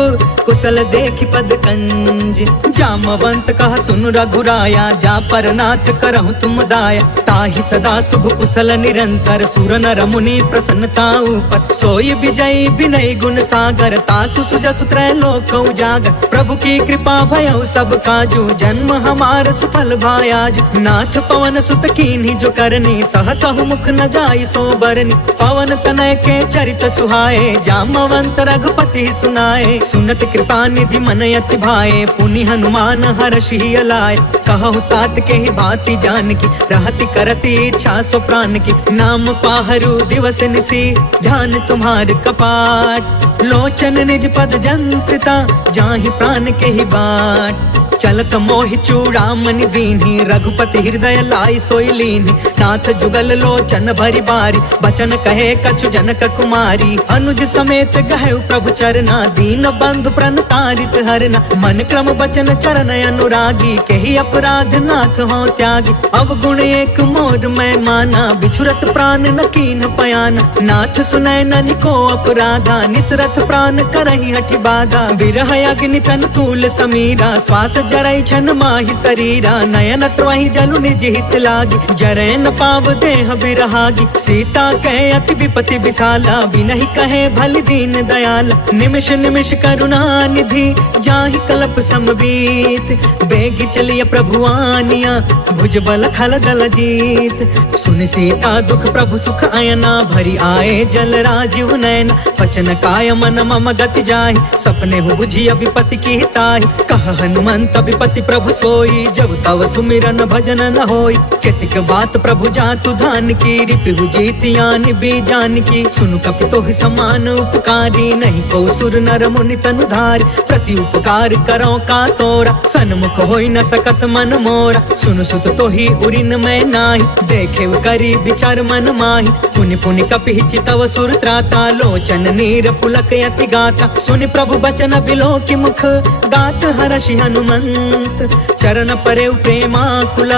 कुशल देखि पद कंज। जामवंत कहा सुन रघुराया, जा पर नाथ करहु तुम दाया। ताहि सदा शुभ कुशल निरंतर, सुर नर मुनि प्रसन्नता ऊपर। सोई विजयी विनय गुण सागर, तासु सुजसु त्रैलोक उजागर। प्रभु की कृपा भयउ सब काजू, जन्म हमार सुफल भायाज। नाथ पवन सुत कीन्ही जो करनी, सहसहु मुख न जाई सो बरनी। पवन तनय के चरित सुहाए, जामवंत रघुपति सुनाए। सुनत कृपा निधि मन अति भाए, पुनि हनुमान हर्षि अलाए। कहु तात के ही भांति जान की, रहति करति इच्छा सो प्राण की। नाम पाहरु दिवस निसी, ध्यान तुम्हार कपाट। लोचन निज पद जंत्रिता, जाहि प्राण के ही बाट। चलत मोहि चूड़ामणि दीन्ही, रघुपति हृदय लाई सोई लीन्ही। नाथ जुगल लोचन भरी बारी, बचन कहे कछु जनक कुमारी। अनुज समेत गहु प्रभु चरना, दीन बंधु प्रण तारित हरना। मन क्रम बचन चरण अनुरागी, केहि अपराध नाथ हो त्यागी। अवगुण एक मोर मैं माना, बिछुरत प्राण न कीन्ह पयाना। नाथ सुनय ननिको अपराधा, निसरथ प्राण करहि हठि बाधा। बिरह अग्नि तन तूल समीरा, श्वास जरई छन माहि शरीरा। नयन त्वहि जलु निज हित लागी, जरै न पाव देह बिरहागी। सीता कहे अति विपति विशाला, बिनहि कहे भल दीन दयाला। निमिष निमिष करुणा निधि, जाहि कल्प समबीत। बेगी चलिय प्रभु आनिया, भुज बल खल दल जीत। सुनि सीता दुख प्रभु सुख अयना, भरी आए जल राजीव नयना। वचन काय मन मम गति जाहि, सपने हु बुझिय विपति की ताहि। कह हनुमंत विपति प्रभु सोई, जब तव सुमिरन भजन न होई। केतिक बात प्रभु जातु धान की, रिपु जीतियानि बीजान की। सुनु कपि तोहि समान उपकारी, नहीं को सुर नर मुनि तनु धारी। प्रति उपकार करो का तोरा, सन्मुख होई न सकत मन मोरा। सुनु सुत तोहि उरिन मैं नाही, देखे करी विचार मन माही। पुनि पुनि कपि चितव सुर त्राता, लोचन नीर पुलक यति गाता। सुनि प्रभु बचन बिलो की मुख, गात हर्षि हनुमंत। चरण परे प्रेमाकुल,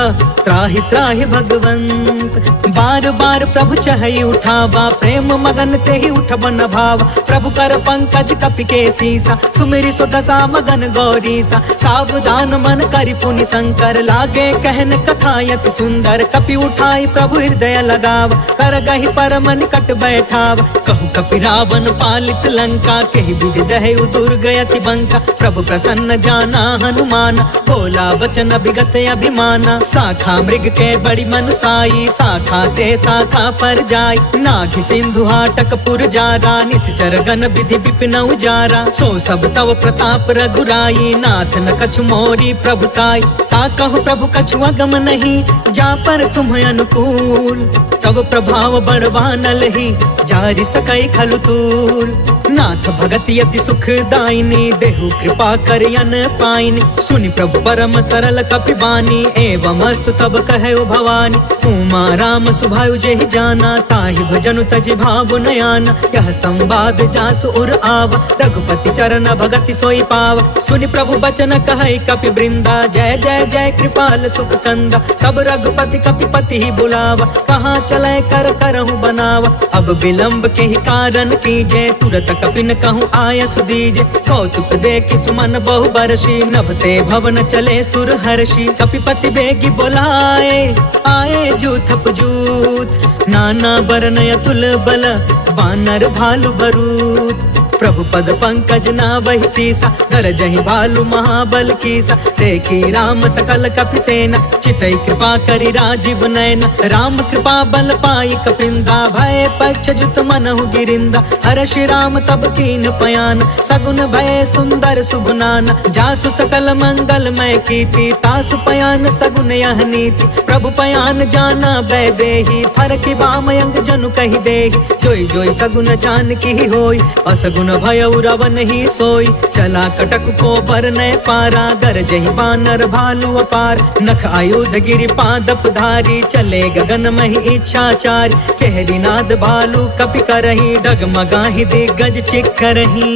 त्राहि त्राहि भगवंत। बार बार प्रभु चहई उठावा, प्रेम मगन ते ही उठबन भावा। प्रभु कर पंकज कपि के सीसा, सुमिरि सो दशा मगन गौरीसा। सावधान मन करि पुनि शंकर, लागे कहन कथा यति सुंदर। कपि उठाई प्रभु हृदय लगावा, कर गहि परम निकट बैठावा। कहु कपि रावण पालित लंका, केहि विधि दहु दुर्ग यति बंका। प्रभु प्रसन्न जाना हनुमान, बोला वचन विगत अभिमाना। शाखा मृग के बड़ी मनुसाई, शाखा ते शाखा पर जाई। नाघि सिंधु हाटक पुर जारा, निश्चर गण विधि विपिन उजारा। सो सब तव प्रताप रघुराई, नाथ न कछु मोरी प्रभुताई। ता कहु प्रभु कछु अगम नहीं, जा पर तुम अनुकूल। तब प्रभाव बढ़वान लही, जारि सकै खलु तूल। नाथ भगत यति सुख दायिनी, देहु कृपा करियन पाइनी। सुनि प्रभु प्रभु परम सरल कपिबानी एवं अस्तु तब कहे भवानी। उमा राम सुभायु जेहि जाना ताहि भजनु तजि भाव नयाना। यह संवाद जासु उर आवा रघुपति चरण भगति सोई पावा। सुनि प्रभु बचन कहै कपि वृंदा जय जय जय कृपाल सुख कंदा। तब रघुपति कपिपति ही बुलावा कहाँ चले कर करहु बनावा। अब विलंब के ही कारण कीजे तुरत कपिन कहूँ आय सुदीजे। कौतुक देखि सुमन बहु बरसी नभते भवन चले सुर हर्षि। कपिपति बेगी बोलाए आए जूथप जूथ नाना बरन अतुल बल बानर भालु बरूथ। प्रभु पद पंकज नावहि सीसा गरजहि भालु महाबल कीसा। देखी राम सकल कपि सेना चितई कृपा करि राजीव नयना। राम कृपा बल पाई कपिंदा भय पक्ष जुत मनहु गिरिंदा। हर्षि राम तब कीन पयान सगुन भय सुंदर शुभ नाना। जासु सकल मंगल मय कीर्ति तासु पयान सगुन यह नीति। प्रभु पयान जाना बै देहि फरकि बामयंग जनु कहि देहि। जोई जोई सगुन जान की होई असगुन भय रावण ही सोई। चला कटक को बरनय पारा गरजहि बानर भालु अपार। नख आयुध गिरि पादप धारी चले गगन महि इच्छाचारी। केहरी नाद भालु कपि करही डगमगाहि दिग्गज चिक्करही।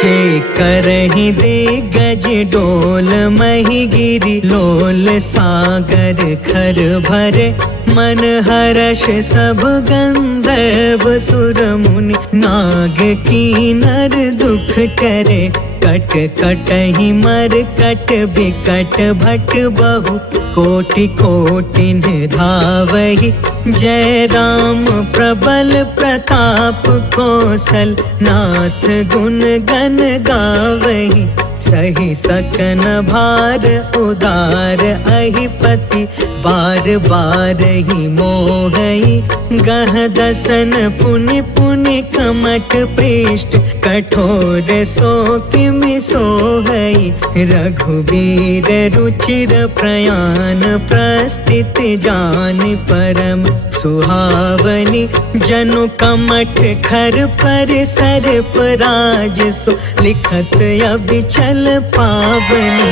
चिक्करहि दिग्गज डोल महि गिरि लोल सागर खर भरे। मन हर्ष सब गंधर्व सुर मुनि नाग कीनर दुख टरे। कट कटहि मर कट बिकट भट बहु कोटि कोटि धावहि। जय राम प्रबल प्रताप कौशल नाथ गुण गण गावहि। सही सकन भार उदार अहिपति बार बार ही मोहई। गह दसन पुनि पुनि कमठ पृष्ठ कठोर सो किमि सोहई। रघुवीर रुचिर प्रयाण प्रस्थित जान परम सुहावनी। जनु कमठ खर पर सर्प राज सो लिखत अबिचल पावनी।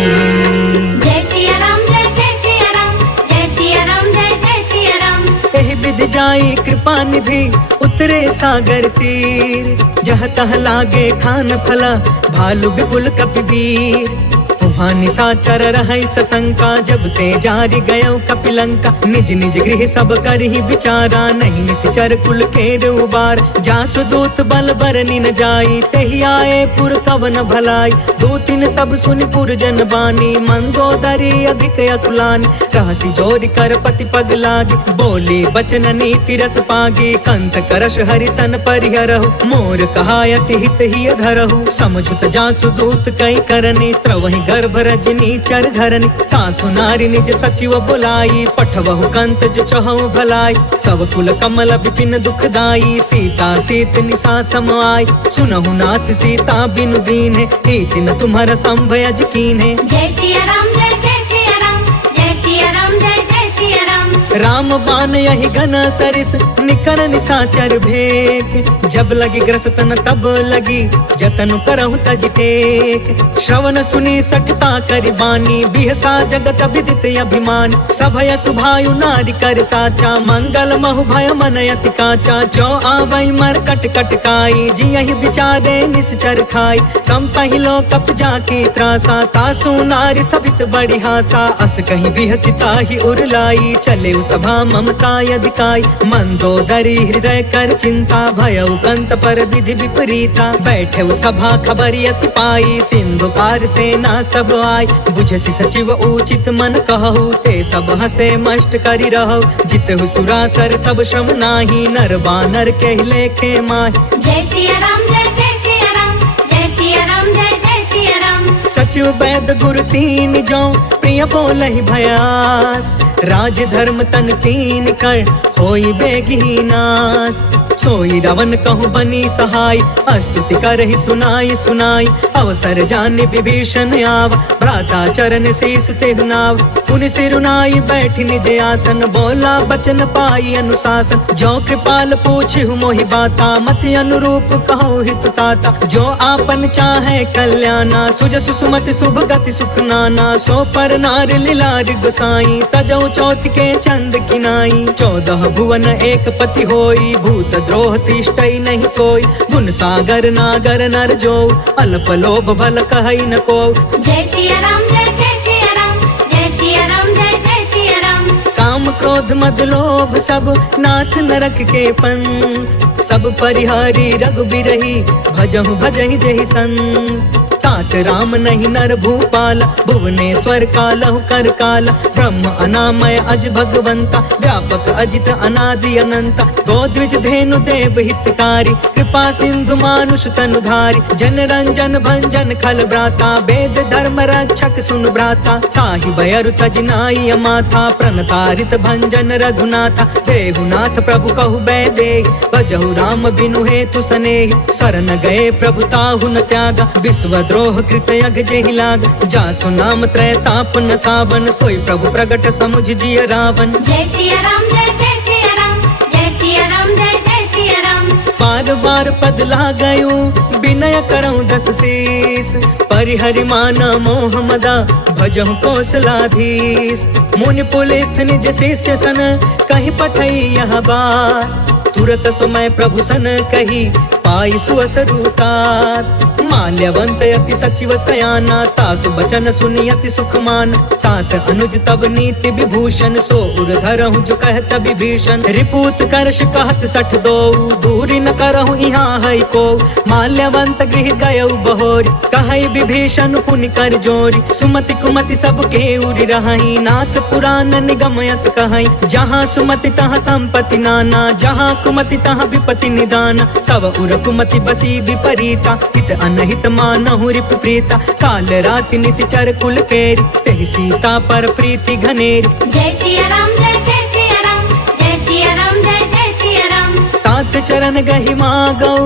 जय सिया राम जय सिया राम जय सिया राम जय सिया राम। एहि विधि जाई कृपा निधि उतरे सागर तीर। जह तह लागे खान फला भालु विपुल कपिवीर। वहाँ निशाचर रहै सशंका जब ते जारि गयो कपिलंका। निज निज गृह सब करहि विचारा नहीं निश्चर कुल केर उबार। जासु दूत बल बरनि न जाई तेहि आए पुर कवन भलाई। दूतिन सब सुनि पुर जन बानी मंदोदरी अधिक अतुलानी। रहसि जोरि कर पति पग लागी बोली बचन नीति रस पागी। कंत करश हरिसन परिहरहु मोर कहायति हित ही धरहु। समझुत जासु दूत कई करनी स्त्रवहि गर्भ रजनी चर धरनी। तासु नारी निज सचिव बुलाई पठवहु कंत जो चहु भलाई। तब कुल कमल विपिन दुखदाई सीता सीत निशा सम आई। सुनहु नाथ सीता बिनु दीन्हे इतिन तुम्हारा संभयज कीन्हे। जय सिया राम जय सिया राम जय सिया राम जय सिया राम। राम बान यही घन सरिस निकर निशाचर भेक। जब लगी ग्रसतन तब लगी जतन करहु तज टेक। श्रवण सुनी सठता करि बानी बिहसा जगत विदित अभिमान। सभय सुभायु नारी कर साचा मंगल महु भय मन अति काचा। जो आवै मर कट कट काई जियहि विचारे निश्चर खाई। कम पहिलो कप जाकी त्रासा तासु नारी सभित बड़ी हासा। अस कहीं बिहसिता ही उरलाई चले सभा ममता अधिकाई। मंदोदरी हृदय कर चिंता भयउ कंत पर विधि विपरीता। बैठे सभा खबरिया सिपाही सिंधु पार सेना सब आई। बुझसी सचिव उचित मन कहु ते सब हसे मष्ट करि रहु। जितहु सुरासर तब श्रम नाही नर बानर के लेखे माहि। जय सिया राम जय सिया राम जय सिया राम जय सिया राम। सचिव वैद गुरु तीन जो प्रिय बोलहि भयास। राज धर्म तन तीन कर होई बेगी नास। सोई रावण कहूँ बनी सहाय, स्तुति करहि सुनाई सुनाई। अवसर जाने विभीषण आव, भ्राता चरण शीस तेहु नाव। पुन सिरुनाई बैठ निज आसन, बोला बचन पाई अनुशासन। जो कृपाल पूछहु मोहि बाता, मति अनुरूप कहु हितु ताता। जो आपन चाहे कल्याणा, सुजसु सुमति शुभ गति सुख नाना। सो पर नार लीलार गोसाई, तजौ चौथ के चंद किनाई। 14 भुवन एक पति होई, भूत द्रोह तिष्ठई नहीं सोई। गुण सागर नागर नर जो, अल्प लोभ भल कहई न को। जय सिया राम जय सिया राम, जय सिया राम जय सिया राम। काम क्रोध मद लोभ सब नाथ नरक के पंथ। सब परिहारी रघुबीरहि, भजहु भजहि जहि संत। तात राम नहीं नर भूपाल, भुवनेश्वर कालहु कर काल। ब्रह्म अनामय अज भगवंता, व्यापक अजित अनादि अनंता। गोद्विज धेनु देव हितकारी, कृपा सिंधु मानुष तनुधारी। जन रंजन भंजन खल भ्राता, वेद धर्म रक्षक सुन भ्राता। ताहि भयरु तज नाई अमाथा, प्रणतारित भंजन रघुनाथा। देहुनाथ प्रभु कहु बैदेहि, भजहु राम बिनु हेतु सनेहि। शरण गए प्रभु ताहु न त्यागा, विश्व द्रोह कृत यग जेहि लाग। जासु नाम त्रैताप न सावन, सोई प्रभु प्रगट समुझ जिय रावण। जय सिया राम जय सिया राम, जय सिया राम जय सिया राम। बार बार पद लागयु, विनय करऊँ 10 शीस। परिहरि माना मोह मदा, भजहु कौशलाधीश। मुनि पुलिस्थ निज शिष्य सन, कहि पठई यह बात। तुरत समय प्रभु सन कही, पाई सुअसरुतात। माल्यवंत अति सचिव सयाना, तासु बचन सुनि अति सुखमान। तात अनुज तब नीति विभूषण, सो उर धरहु जो कहत विभीषण। रिपूत करश कहत 62, दूरी न करहु यहाँ है को। माल्यवंत गृह गयउ बहोरी, कहई विभीषण पुनि कर जोरी। सुमति कुमति सब के उरि रहई, नाथ पुराण निगम यस कहई। जहाँ सुमति तहाँ संपत्ति नाना, जहाँ कुमति तहाँ विपत्ति निदान। तब उर कुमति बसी विपरीता, हित अनहित मानहु रिपु प्रीता। काल राति निशिचर कुल केरी, तेहि सीता पर प्रीति घनेरी। जय सिया राम जय सिया राम, जय सिया राम जय सिया राम। तात चरण गहि मागौ,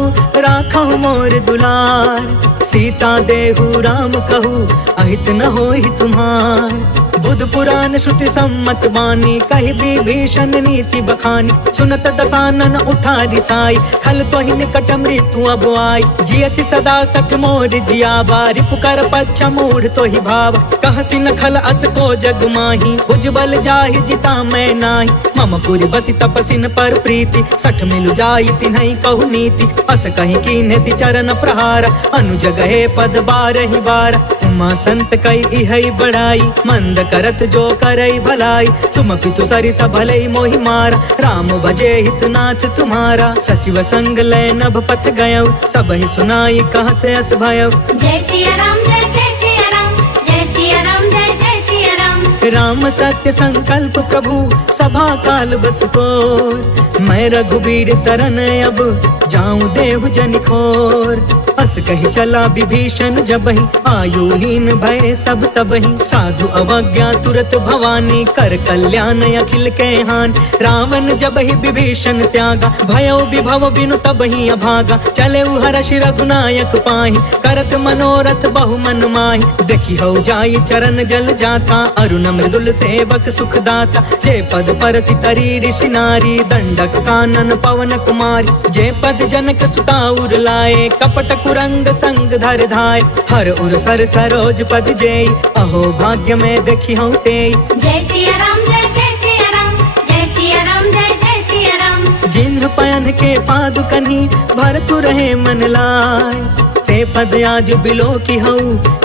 राखहु मोर दुलार। सीता देहु राम कहू, अहित न होहि तुम्हार। बुध पुराण श्रुति सम्मत वाणी, कहि विभीषण नीति बखानी। सुनत दसानन उठा रिसाई, खल तोहि निकट मृत्यु अब आई। जियसि सदा सठ मोर जियावा, रिपु कर पच्छ मूढ़ तोहि भाव। कहसि न खल अस को जग माही, भुजबल जाहि जिता मैं नाही। मम पुरि बसि तपसिन पर प्रीति, सठ मिलु जाई तिन्है कहु नीति। अस कहि कीन्हे चरण प्रहार, अनुज गहे पद बारहि बार। उमा संत कई इहै बड़ाई, मंद करत जो करई भलाई। तुम पितु सरिस भलई मोहि मारा, राम भजे हितनाथ तुम्हारा। सचिव संग लय नभ पथ गयौ, सबहि सुनाई कहत अस भयौ। जय सिया राम जय सिया राम, जय सिया राम जय सिया राम। राम सत्य संकल्प प्रभु, सभा काल बस तोर। मैं रघुबीर शरण अब, जाऊं देहु जनि खोर। अस कहि चला विभीषण जबहि, आयुहीन भय सब तबहि। साधु अवज्ञा तुरत भवानी, कर कल्याण अखिल के हानि। रावण जबहि विभीषण त्यागा, भयो विभव बिनु तबहि अभागा। चले हर्षि रघुनायक पाहि, करत मनोरथ बहु मन माहि। देखि हौ जाई चरण जल जाता, अरुण मृदुल सेवक सुखदाता। जे पद परसि तरी ऋषि नारी, दंडक कानन पवन कुमारी। जे पद जनक सुता उर लाए, कपट कुरंग संग धर धाय। हर उर सर सरोज पद जेई, अहो भाग्य में देखी हूँ तेई। जय सिया राम जय सिया राम, जय सिया राम जय सिया राम। जिन्ह पयन के पादुकनी, भरतु रहे मन लाय। ते पद आज बिलो की हऊ,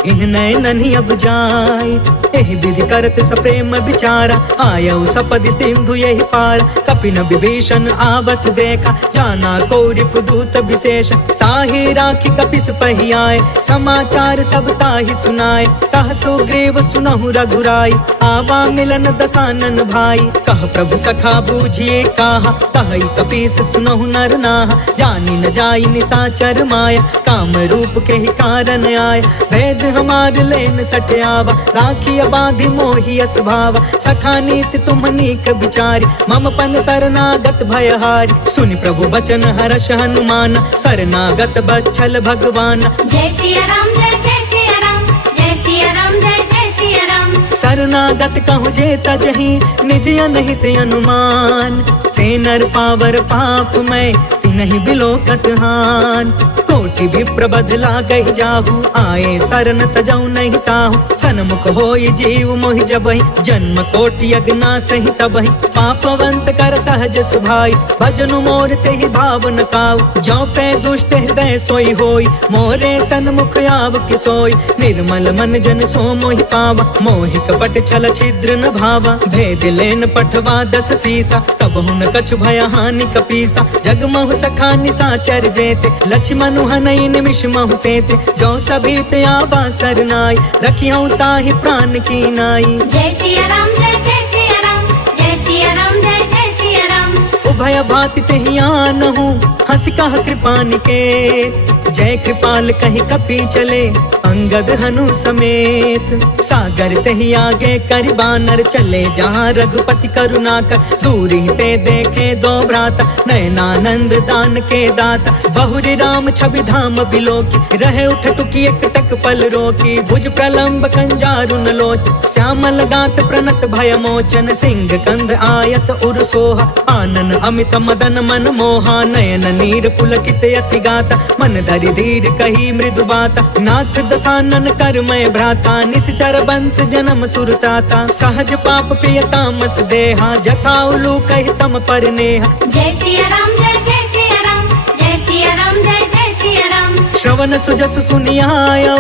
इन नैननि अब जाय। एहि विधि करत सप्रेम विचारा, आयऊ सपदि सिंधु यही पार। कपिन विभीषण आवत देखा, जाना को रिपुदूत विशेष। ताहि राखी कपिस पहि आए, समाचार सब ताहि सुनाए। कह सुग्रीव सुनहु रघुराई, आवा मिलन दसानन भाई। कह प्रभु सखा बूझिए काहा, कहि कपीस सुनहु नर नाहा। जानि न जाई निसाचर माया, काम रूप के ही कारण आय। भेद हमार लेन सट आवा, राखी बांधि मोहि यस भावा। सखा नीति तुम नीक विचारी, मम पन शरणागत भयहारी। सुनि प्रभु बचन हर्ष हनुमान, शरणागत बच्छल भगवान। जय सिया राम जय सिया राम, जय सिया राम जय सिया राम। शरणागत कहु जे तजहि, निज अनहित अनुमान। ते नर पावर पाप मैं, तिनहि बिलोकत हान। कोटि विप्र बदला गहि जाहु, आए शरण तजौ नहीं ताहु। सन्मुख होई जीव मोहि जबहि, जन्म कोटि अगना सहि तबहि। पापवंत कर सहज सुभाई, भजनु मोर तेहि भाव न काऊ। जो पे दुष्ट हृदय सोई होई, मोरे सन्मुख आव कि सोई। निर्मल मन जन सो मोहि पावा, मोहि कपट छल छिद्र न भावा। भेद लेन पठवा 10 सीसा, तब हुन कछु भय हानि कपीसा। जगमहु सखा निसाचर जेते, लक्ष्मण हनई निमिष महु तेते। जो सभीत आवा सरनाई, रखियौ ताहि प्राण की नाई। जय सिया राम जय सिया राम, जय सिया राम जय सिया राम। उभय भाति तेहि आनहु, हंस कह कृपा निकेत। जय कृपाल कहि कपि चले, अंगद हनु समेत। सागर तेहि आगे करि बानर, चले जहाँ रघुपति करुणा कर। दूरी ते देखे दो भ्राता, नयनानंद दान के दाता। बहुरी राम छवि धाम बिलोकी, रहे उठ टुकी एक टक पल रोकी। भुज प्रलंब कंजारुन लोच, श्यामल गात प्रणत भय मोचन। सिंह कंद आयत उर सोहा, आनन अमित मदन मन मोहा। नयन नीर पुलकित अति गाता, मन धरि धीर कही मृदु बाता। नाथ दसानन कर मैं भ्राता, निश्चर बंस जन्म सुरताता। सहज पाप पिय तामस देहा, जथा उलू कहि तम पर नेहा। जय सिया राम जय सिया राम, जय सिया राम जय सिया राम। श्रवण सुजसु सुनियायौ,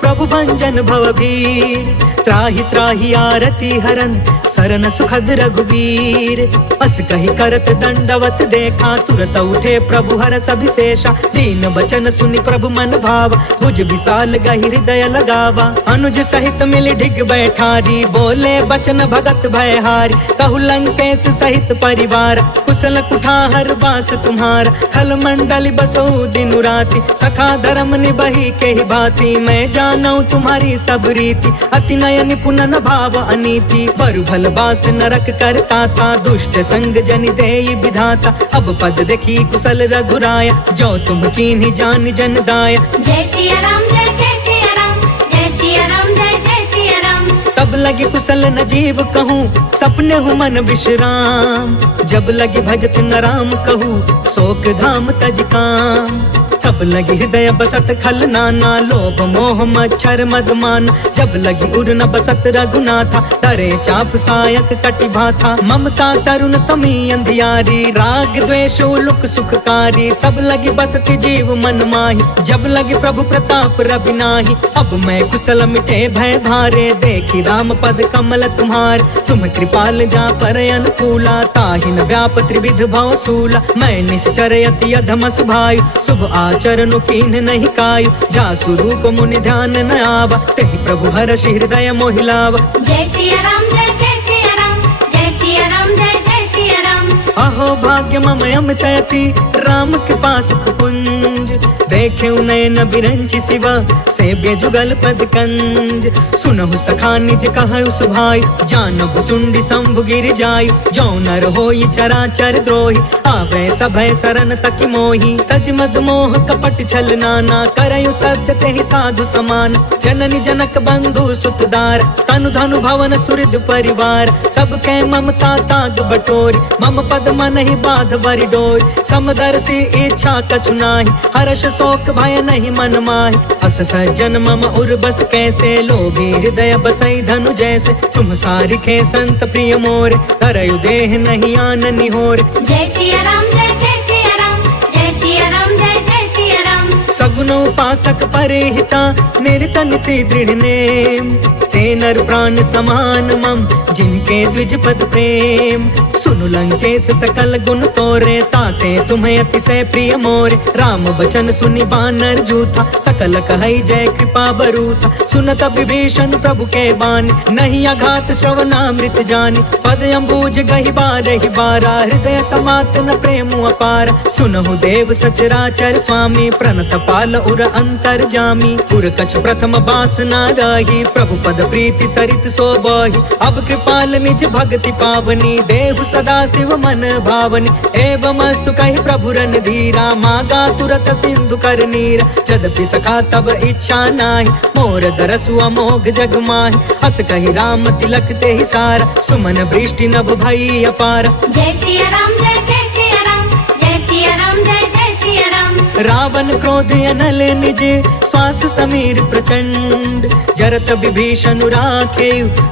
प्रभु भंजन भवभीर। त्राहि त्राहि आरती हरन, सरन सुखद रघुवीर। अस कहि करत दंडवत देखा, तुरत उठे प्रभु हरष अभिषेषा। दीन बचन सुनि प्रभु मन भावा, भुज विशाल गहि हृदय लगावा। अनुज सहित मिलि ढिग बैठारी, बोले बचन भगत भयहारी। कहु लंकेश सहित परिवार, कुशल कुठार बास तुम्हारा। खल मंडल बसो दिनु राति, सखा धर्म निबहि के ही भांति। मैं जानऊ तुम्हारी सब रीति, अति नय निपुण न भाव अनीति। बरु भल बास नरक करता था, दुष्ट संग जनि देई विधाता। अब पद देखी कुशल रघुराया, जो तुम कीन्ही जान जन दाया। जय सिया राम जय सिया राम, जय सिया राम जय सिया राम। तब लगी कुशल न जीव कहूँ, सपने हूँ मन विश्राम। जब लगी भजत न राम कहूँ, शोक धाम तज काम। तब लगी हृदय बसत खल नाना, लोभ मोह मच्छर मदमान। जब लगी उर न बसत रघुनाथा, तरे चाप सायक कटि भाथा। ममता तरुण तमी अंधियारी, राग द्वेष उलुक सुखकारी। तब लगी बसत जीव मन माही, जब लगी प्रभु प्रताप रवि नाही। अब मैं कुशल मिटे भय भारे, देखी राम पद कमल तुम्हार। तुम कृपाल जा पर अनुकूला, ताहि न व्याप त्रिविध भव सूला। मैं निश्चर अति अधम सुभायु, शुभ आचरण कीन नहीं कायु। जासु रूप मुनि ध्यान न आवा, तेहि प्रभु हर्ष हृदय मोहि लावा। जय सिया राम जय सिया राम, जय सिया राम जय सिया राम। अहो भाग्य मम अमित अति, राम कृपा सुख पुंज। देखे नयन बिरंचि शिवा, सेव्य जुगल पद कंज। सुनहु सखा निज कहु सुभाई, जानहु सुंडी शंभु गिर जायु। जो नर होई चराचर द्रोही, आवे सभय शरण तकि मोही। तज मद मोह कपट छल नाना, करयु सद्य तेहि साधु समान। जननी जनक बंधु सुतदार, तनु धनु भवन सुहृद परिवार। सबके ममता ताग बटोरी, मम पद मन ही बाध बरि डोरी। समदर्शी इच्छा कछु नाही, हर्ष शोक भय नहीं मन माहि। अस सज्जन मम उर बस कैसे, लोभी हृदय बसई धनु जैसे। तुम सारिखे संत प्रिय मोरे, धरयु देह नहीं आन निहोरे। जय सिया राम जय सिया राम, जय सिया राम जय सिया राम। सगुन उपासक परे हिता, निरत निति दृढ़ नेम। ते नर प्राण समान मम, जिनके द्विज पद प्रेम। सुनु लंकेश सकल गुण तोरे, ताते तुम्हें अतिशय प्रिय मोरे। राम बचन सुनि बानर जूथा, सकल कहई जय कृपा बरूथा। सुनत विभीषण प्रभु के बानी, नहीं अघात श्रवणामृत जानी। पद अम्बुज गहि बारहि बारा, हृदय समात न प्रेम अपार। सुनहु देव सचराचर स्वामी, प्रणत पाल उर अंतर जामी। उर कछु प्रथम बासना रही, प्रभु पद प्रीति सरित सोबहि। अब कृपाल निज भक्ति पावनी, देहु सदा शिव मन भावनी। एवं अस्तु कहि प्रभु रणधीरा, मागा तुरत सिंधु कर नीर। यद्यपि सखा तब इच्छा नाही, मोर दरसु अमोघ जग माहि। अस कहि राम तिलक ते ही सारा, सुमन वृष्टि नभ भई अपार। जय सिया राम जय जय सिया राम, जय सिया राम जय जय सिया राम। रावण क्रोध अनल निज, श्वास समीर प्रचंड। जरत विभीषण राखे,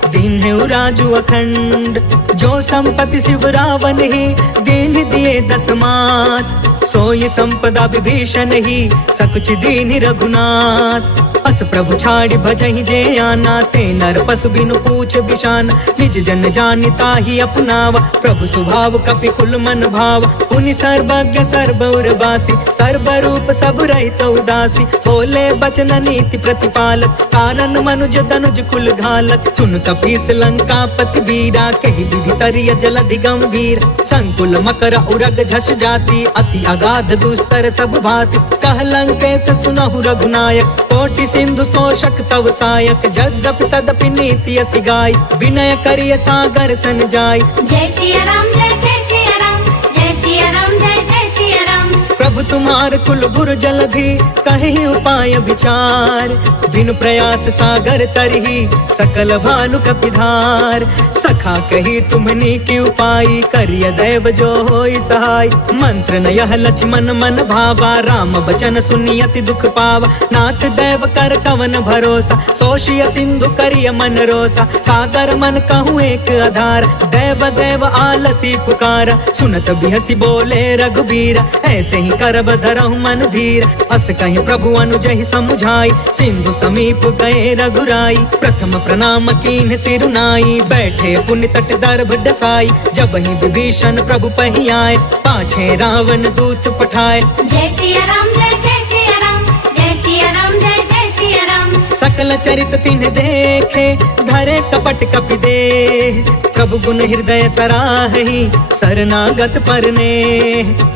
दीन्हु राजु अखंड। जो संपत्ति शिव रावण ही, दीन दिए दस मात। सोई संपदा विभीषण ही, सकुच दीन रघुनाथ। अस प्रभु छाड़ी भजहि जे आना, ते नर पशु बिनु पूछ बिशान। निज जन जानि ताहि अपनावा, प्रभु स्वभाव कपि कुल मन भाव। पुनि सर्वज्ञ सर्वउर बासी, सर्वरूप सब रहित उदासी। बोले बचन नीति प्रतिपालक, कारण मनुज तनुज कुल घालक। सुन कपीस लंका पति वीरा, कहि विधि तरिय जलधि गंभीर। संकुल मकर उरग झस जाति, अति अगाध दुस्तर सब भाति। कह लंकेश सुनहु रघुनायक, कोटि सिंधु शोषक तव सायक। यद्यपि तदपि नीति असि गाय, विनय करिय सागर सन जाय। जय सिया राम जय जय सिया राम, जय सिया राम जय जय सिया राम। प्रभु तुम्हार कुल गुर जलधि, कहि उपाय विचार। बिनु प्रयास सागर तरही, सकल भानु कपिधार। सखा कही तुम्हनी की उपाय, करिय दैव जो होई सहाय। मंत्र न यह लक्ष्मण मन भावा, राम बचन सुनि अति दुख पावा। नाथ दैव कर कवन भरोसा, सोशिय सिंधु करिय मन रोसा। सागर मन कहूँ एक आधार, दैव दैव आलसी पुकारा। सुनत बिहसी बोले रघुबीर, ऐसे ही करब धरहु मन धीर। अस कहीं प्रभु अनुजहि समुझाई, सिंधु समीप गए रघुराई। प्रथम प्रणाम कीन्ह सिरुनाई, बैठे पुण्य तट दर्भ डसाई। जब ही विभीषण प्रभु पहि आए, पाछे रावण दूत पठाए। जय सिया राम जय जय सिया राम, जय सिया राम जय जय सिया राम। सकल चरित तिन्ह देखे, धरे कपट कपि देह। प्रभु गुण हृदय सराहि, शरणागत परने।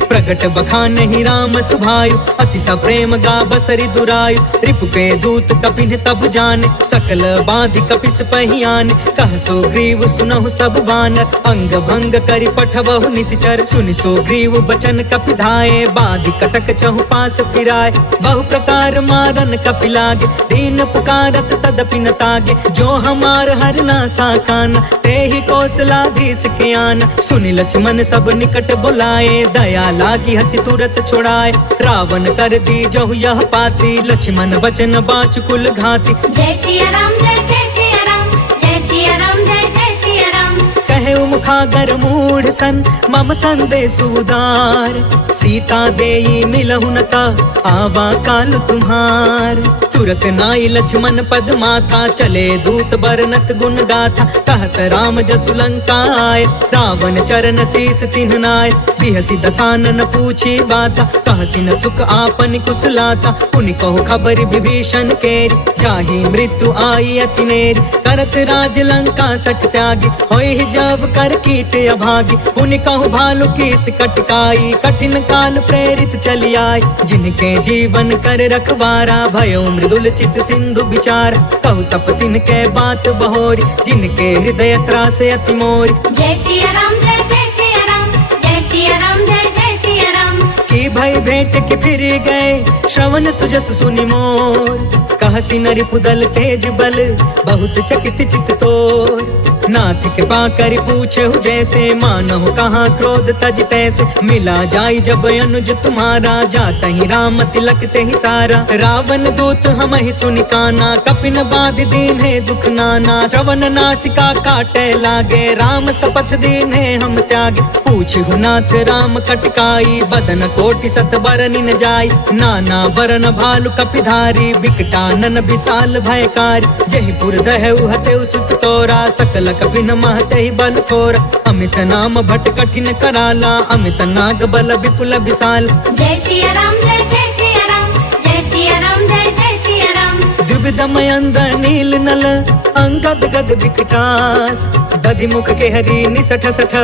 प्रगट बखानहि राम सुभायु, अति सप्रेम गा बसरि दुरायु। रिपु के दूत कपिन तब जाने, सकल बाधि कपिस पहियाने। कह सुग्रीव सुनहु सब बानर, अंग भंग करि पठबहु निशिचर। सुनि सुग्रीव बचन कपि धाये, बाधि कटक चहु पास फिराए। बहु प्रकार मारन कपि लागे, दीन पुकारत तदपि न तागे। जो हमार हरना साकाना, ते ही कौशलाधीश के आना। सुनि लक्ष्मण सब निकट बुलाए, दया लागी हसी तुरत छुड़ाए। रावण कर दी जहु यह पाती, लक्ष्मण वचन बाच कुल घाती। जय सिया राम जय जय सिया राम, जय सिया राम जय जय सिया राम। कहे मुखागर मूढ़ सन, मम संदेश उदार। सीता देई मिलहु न ता, आवा काल तुम्हार। तुरत नाई लक्ष्मण पद माथा, चले दूत बरनत गुण गाथा। कहत राम जसु लंका आए, रावण चरण शीस तिन्ह नाय। बिहसी दसानन पूछी बाता, कहसी न सुख आपन कुशलाता। पुनि कहु खबर विभीषण केरी, जाहि मृत्यु आई अति नेरी। करत राज लंका सठ त्यागी, होय जब कर कीट अभागी। पुनि कहु भालु कीस कटकाई, कठिन काल प्रेरित चली आई। जिनके जीवन कर रखवारा, भयो मृदुल चित सिंधु विचार। कहु तपसिन के बात बहोरी, जिनके हृदय त्रास अति मोरी। जय सिया राम जय जय सिया राम, जय सिया राम जय जय सिया राम। की भई भेंट के फिर गए, श्रवण सुजस सुनि मोर। कहसी नरि पुदल तेज बल, बहुत चकित चित तोर। नाथ कृपा करि पूछहु जैसे, मानहु कहाँ क्रोध तज तैसे। मिला जाई जब अनुज तुम्हारा, जातहि राम तिलक तेहि सारा। रावण दूत हमहि सुनि काना, कपिन बाधि दीन्हे दुख नाना। श्रवण नासिका काटे लागे, राम शपथ दीन्हे हम त्यागे। पूछहु नाथ राम कटकाई, बदन को कोटि सत बरनि न जाय, नाना बरन भालु कपिधारी, बिकटानन विशाल भयकारी। जहि पुर दहु हतेउ सुत तोरा, सकल कपिन महते बल थोरा। अमित नाम भट कठिन कराला, अमित नाग बल विपुल विशाल। जय सिया राम जय जय सिया राम, जय सिया राम जय जय सिया राम। द्विविधमयंद नील नल, अंगद गद विकटास। दधिमुख के हरि निसठ सठ,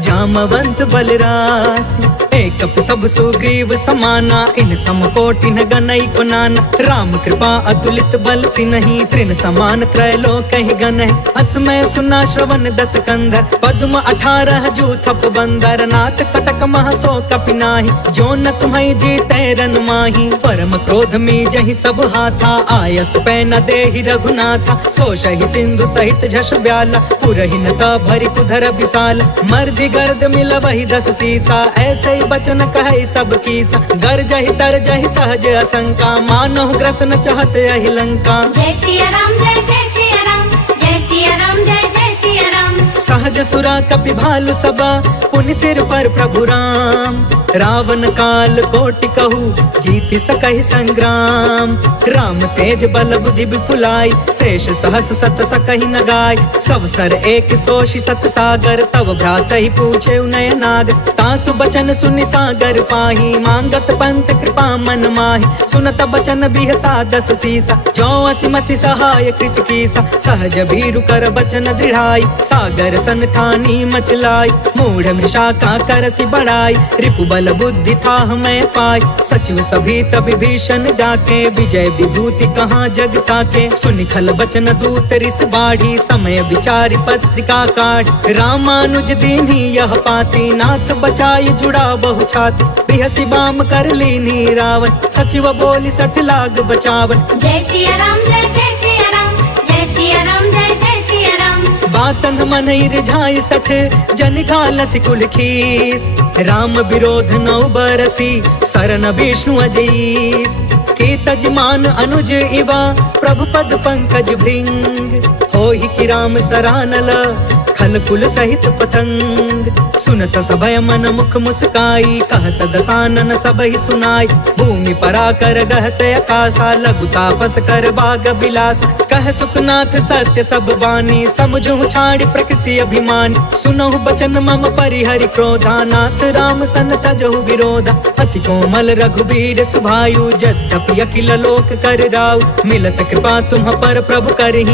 जामवंत बलरास। एक सब सुग्रीव समाना, इन सम कोटि न गनई को नाना। राम कृपा अतुलित बल तिन्हि, तृण समान त्रैलोक ही गनहि। असमय सुना श्रवण दस कंधर, पद्म 18 जूथप बंदर। नाथ कटक मह सो कपि नाहि, जो न तुम्हि जीतै रन माहि। परम क्रोध में जहि सब हाथा, आयस पै न देहि रघुनाथा। सोषहि सिंधु सहित झस ब्याला, पुरहि न ता भरि कुधर विशाल। मर्दि गर्द मिलबहि 10 सीसा, ऐसे ही बचन कहै सब कीसा। गरजहि तरजहि सहज असंका, मानहु ग्रसन चाहत अहि लंका। जय सिया राम जय जय सिया राम, जय सिया राम जय जय सिया राम। सहज सुरा कपि भालु सबा, पुनि सिर पर प्रभु राम। रावण काल कोटि कहू, जीति सकहि संग्राम। राम तेज बल बुद्धि विपुलाई, शेष सहस सत सकहि न गाय। सब सर एक सोषि सत सागर, तब भ्रातहि पूछे नय नाग। तासु बचन सुनि सागर पाही, मांगत पंत कृपा मन माही। सुनत बचन बिहसा 10 सीसा, जो असिमति सहाय कृत कीसा। सहज भीरु कर बचन दृढ़ाई, सागर सन ठानी मचलाई। मूढ़ मृषा का करसि बढ़ाई, रिपु बल बुद्धि था मैं पाई। सचिव सभी तब विभीषण जाके, विजय विभूति कहाँ जग ताके। सुनि खल बचन दूत रिस बाढ़ी, समय विचारि पत्रिका काढ़ी। रामानुज दीन्ही यह पाती, नाथ बचाई जुड़ा बहु छाती। बिहसि बाम कर लीनी रावण, सचिव बोली 60 लाग बचावन। जय सिया राम जय जय सिया राम, जय सिया राम जय जय सिया राम। बातंग मनहि रिझाई 60, जन घालसि कुल खीस। राम विरोध 9 बरसी, सरन विष्णु अजीस। के तजमान अनुज इवा, प्रभु पद पंकज भृंग। होहि कि राम सरानल, खल कुल सहित पतंग। सुनत सभय मन मुख मुस्काई, कहत दसानन सबहि सुनाई। भूमि पराकर गहत आकाशा, लघु तापस कर बाग बिलास। कह सुखनाथ सत्य सब बानी, समझु छाड़ प्रकृति अभिमान। सुनहु बचन मम परिहरि क्रोधा, नाथ राम सन तजहु विरोधा। अति कोमल रघुबीर सुभायु, यद्यपि अखिल लोक कर राउ। मिलत कृपा तुम पर प्रभु करहि,